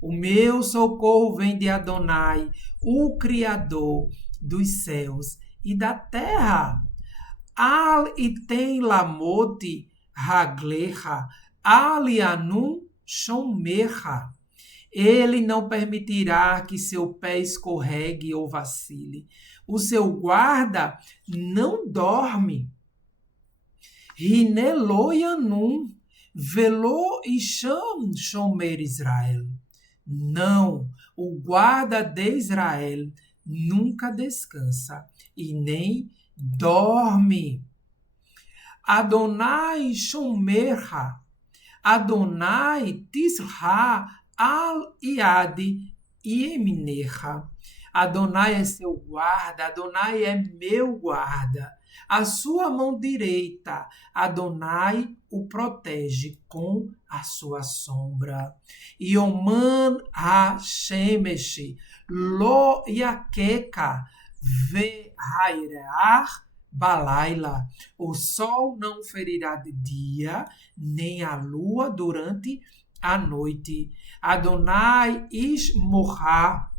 O meu socorro vem de Adonai, o Criador dos céus e da terra. Al iten lamoti haglecha, alianum shomecha. Ele não permitirá que seu pé escorregue ou vacile. O seu guarda não dorme. Hineloyanum, velo isham shomer Israel. Não, o guarda de Israel nunca descansa e nem dorme. Adonai shomerha, Adonai tisra al iad yeminecha. Adonai é seu guarda, Adonai é meu guarda. A sua mão direita, Adonai o protege com a sua sombra. Yoman ha-shemesh lo yakeka ve-haireach balaila. O sol não ferirá de dia, nem a lua durante a noite. Adonai ishmorha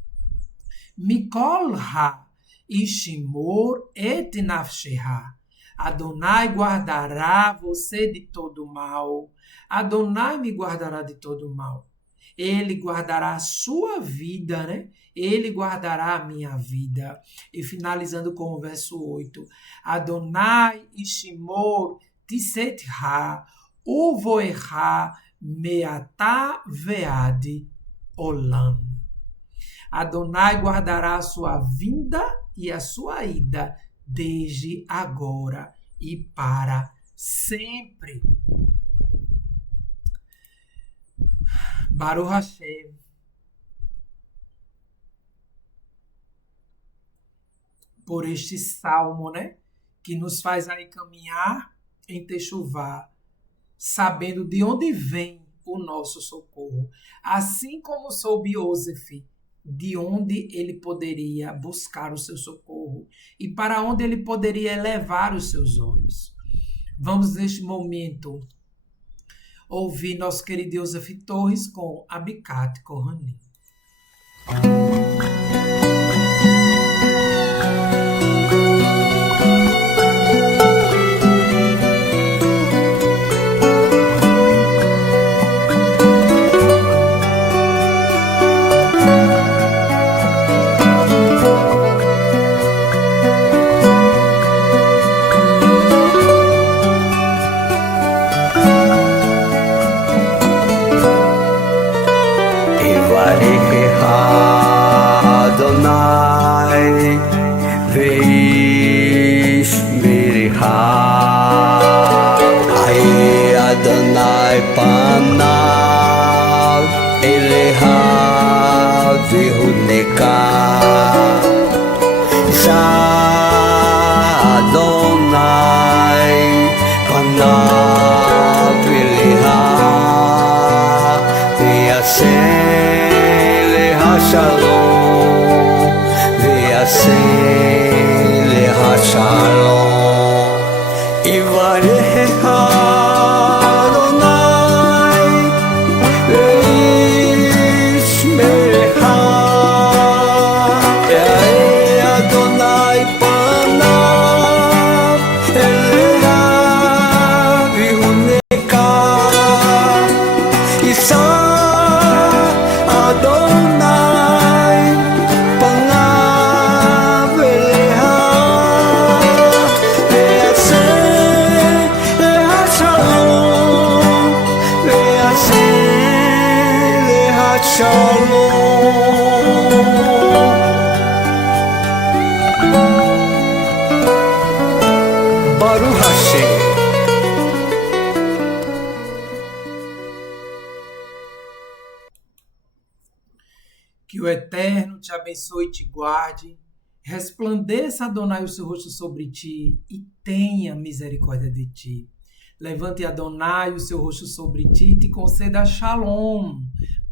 mikol ha Ishimor et nafsheha. Adonai guardará você de todo mal. Adonai me guardará de todo mal. Ele guardará a sua vida, né? Ele guardará a minha vida. E finalizando com o verso 8. Adonai Ishimor tisetha uvoecha meatá vead olam. Adonai guardará a sua vinda e a sua ida desde agora e para sempre. Baruch Hashem. Por este salmo, né? Que nos faz aí caminhar em Techuvá, sabendo de onde vem o nosso socorro. Assim como soube Yosef, de onde ele poderia buscar o seu socorro e para onde ele poderia elevar os seus olhos. Vamos, neste momento, ouvir nosso querido Yosef Torres com Abikat Kohanim. Shalom, Ivarecha Baruch Hashem. Que o Eterno te abençoe e te guarde, resplandeça, Adonai, o seu rosto sobre ti e tenha misericórdia de ti. Levante, Adonai, o seu rosto sobre ti e te conceda shalom,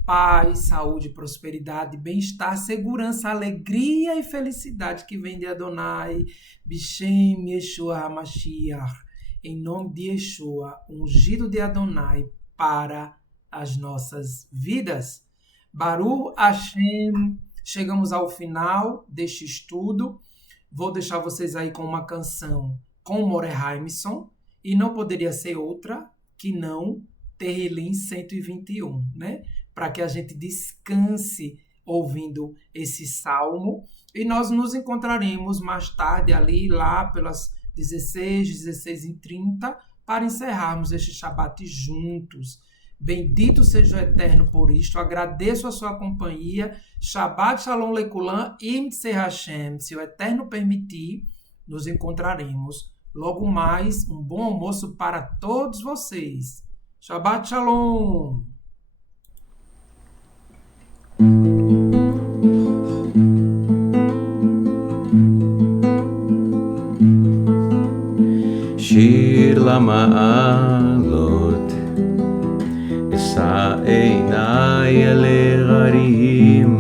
paz, saúde, prosperidade, bem-estar, segurança, alegria e felicidade que vem de Adonai, Bishem Yeshua HaMashiach, em nome de Yeshua, ungido de Adonai para as nossas vidas. Baruch Hashem, chegamos ao final deste estudo. Vou deixar vocês aí com uma canção com Mordechai Haimson, e não poderia ser outra que não Terrilim 121, né? Para que a gente descanse ouvindo esse salmo. E nós nos encontraremos mais tarde ali, lá pelas 16h30, para encerrarmos este Shabat juntos. Bendito seja o Eterno por isto. Agradeço a sua companhia. Shabbat Shalom Lekulam Im Tzeh Hashem. Se o Eterno permitir, nos encontraremos logo mais. Um bom almoço para todos vocês. Shabbat Shalom. Shir Lama'alot אשא עיניי אל ההרים,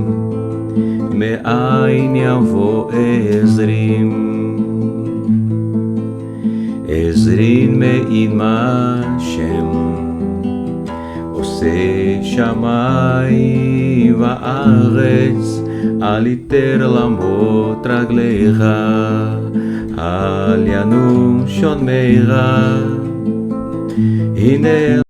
מאין יבוא עזרים? עזרין מעימה שם, עושה שמיים וארץ, אל יתר למות רגליך, אל ינום שונמיך. הנה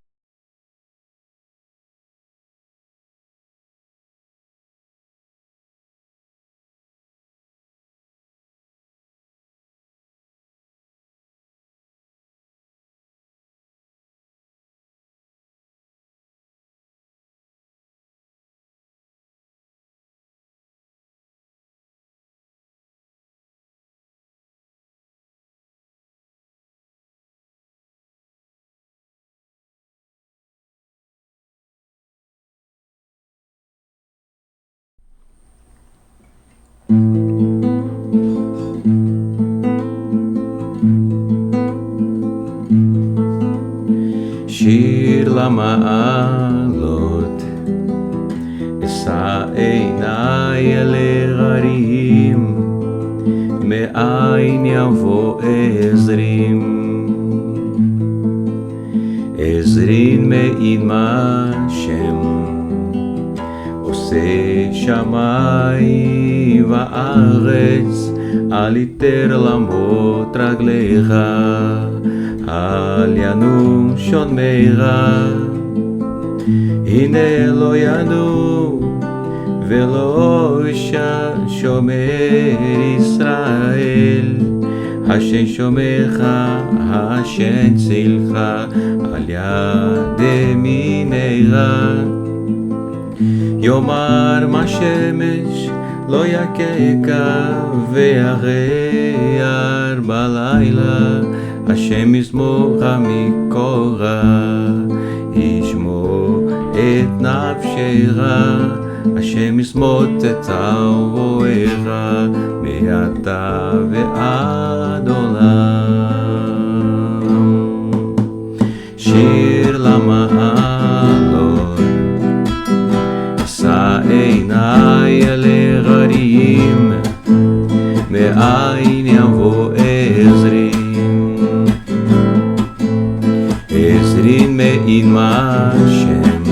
שיר למעלות, אשא עיניי אל ההרים, מאין יבוא עזרים? עזרין מעימה שם, עושה שמיים וארץ, אל יתר למות רגליך, אל ינום שונמיך. הנה לא ינום ולא שומר ישראל, השם שומרך, השם צילך, על יד ימינך. יאמר מה שמש לא יככה, וירר בלילה, השם ישמורך מקורח, ישמור את נפשך, השם ישמוט את צרועך, מעתה ועד עולם. שיר למעלות, אשא עיניי אל ההרים, מאין יבוא עזרים? עזרין מעימה שם,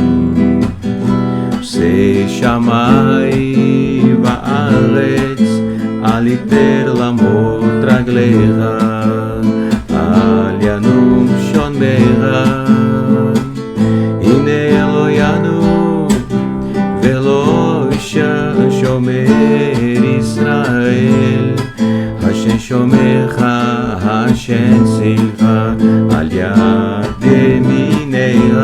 עושה שמיים וארץ, אל יתר למות רגליך, אל ינום שונמיך. הנה לא ינום ולא שומר ישראל, השם שומרך, השם צילך, על יד ימינך.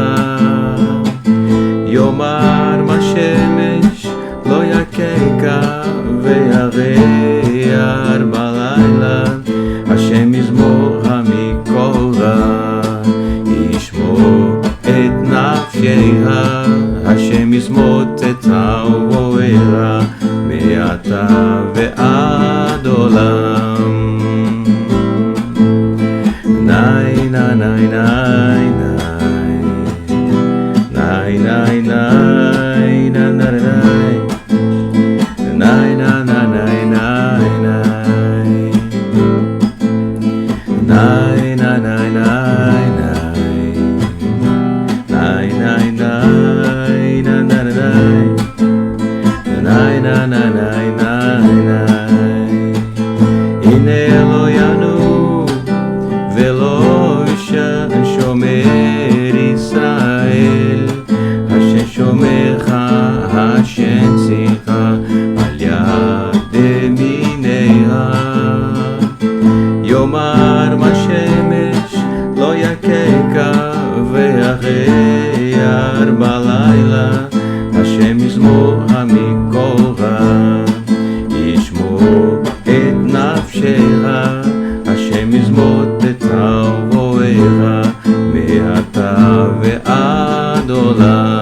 השם ישמותתה ובוערה מעתה ועד עולם. ניי ניי ניי ניי ניי ניי ניי ניי ניי הנה אלוהינו ולא שומר ישראל, השם שומרך, השם צילך על יד ימינך. יאמר מהשמש לא יככה והחייל בלילה, השם ישמור מכל רע, ישמור את נפשך, השם ישמותתה ובוערה מעתה ועד עולם.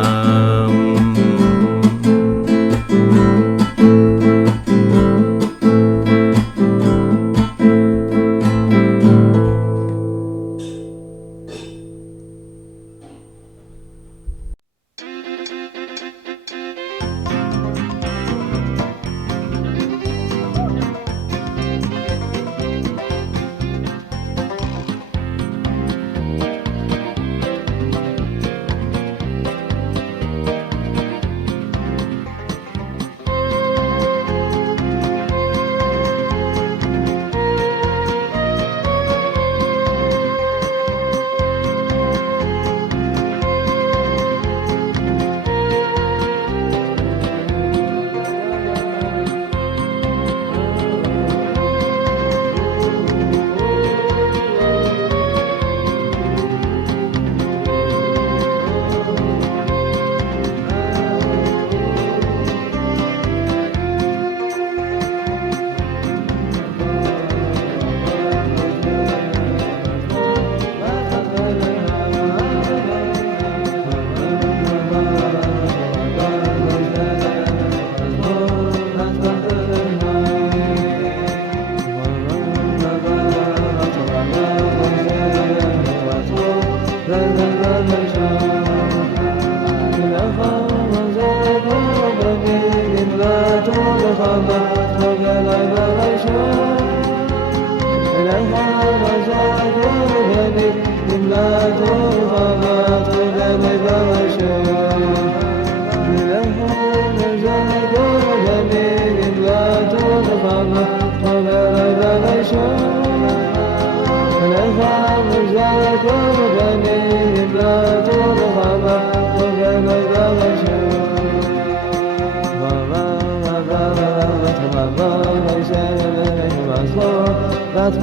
That's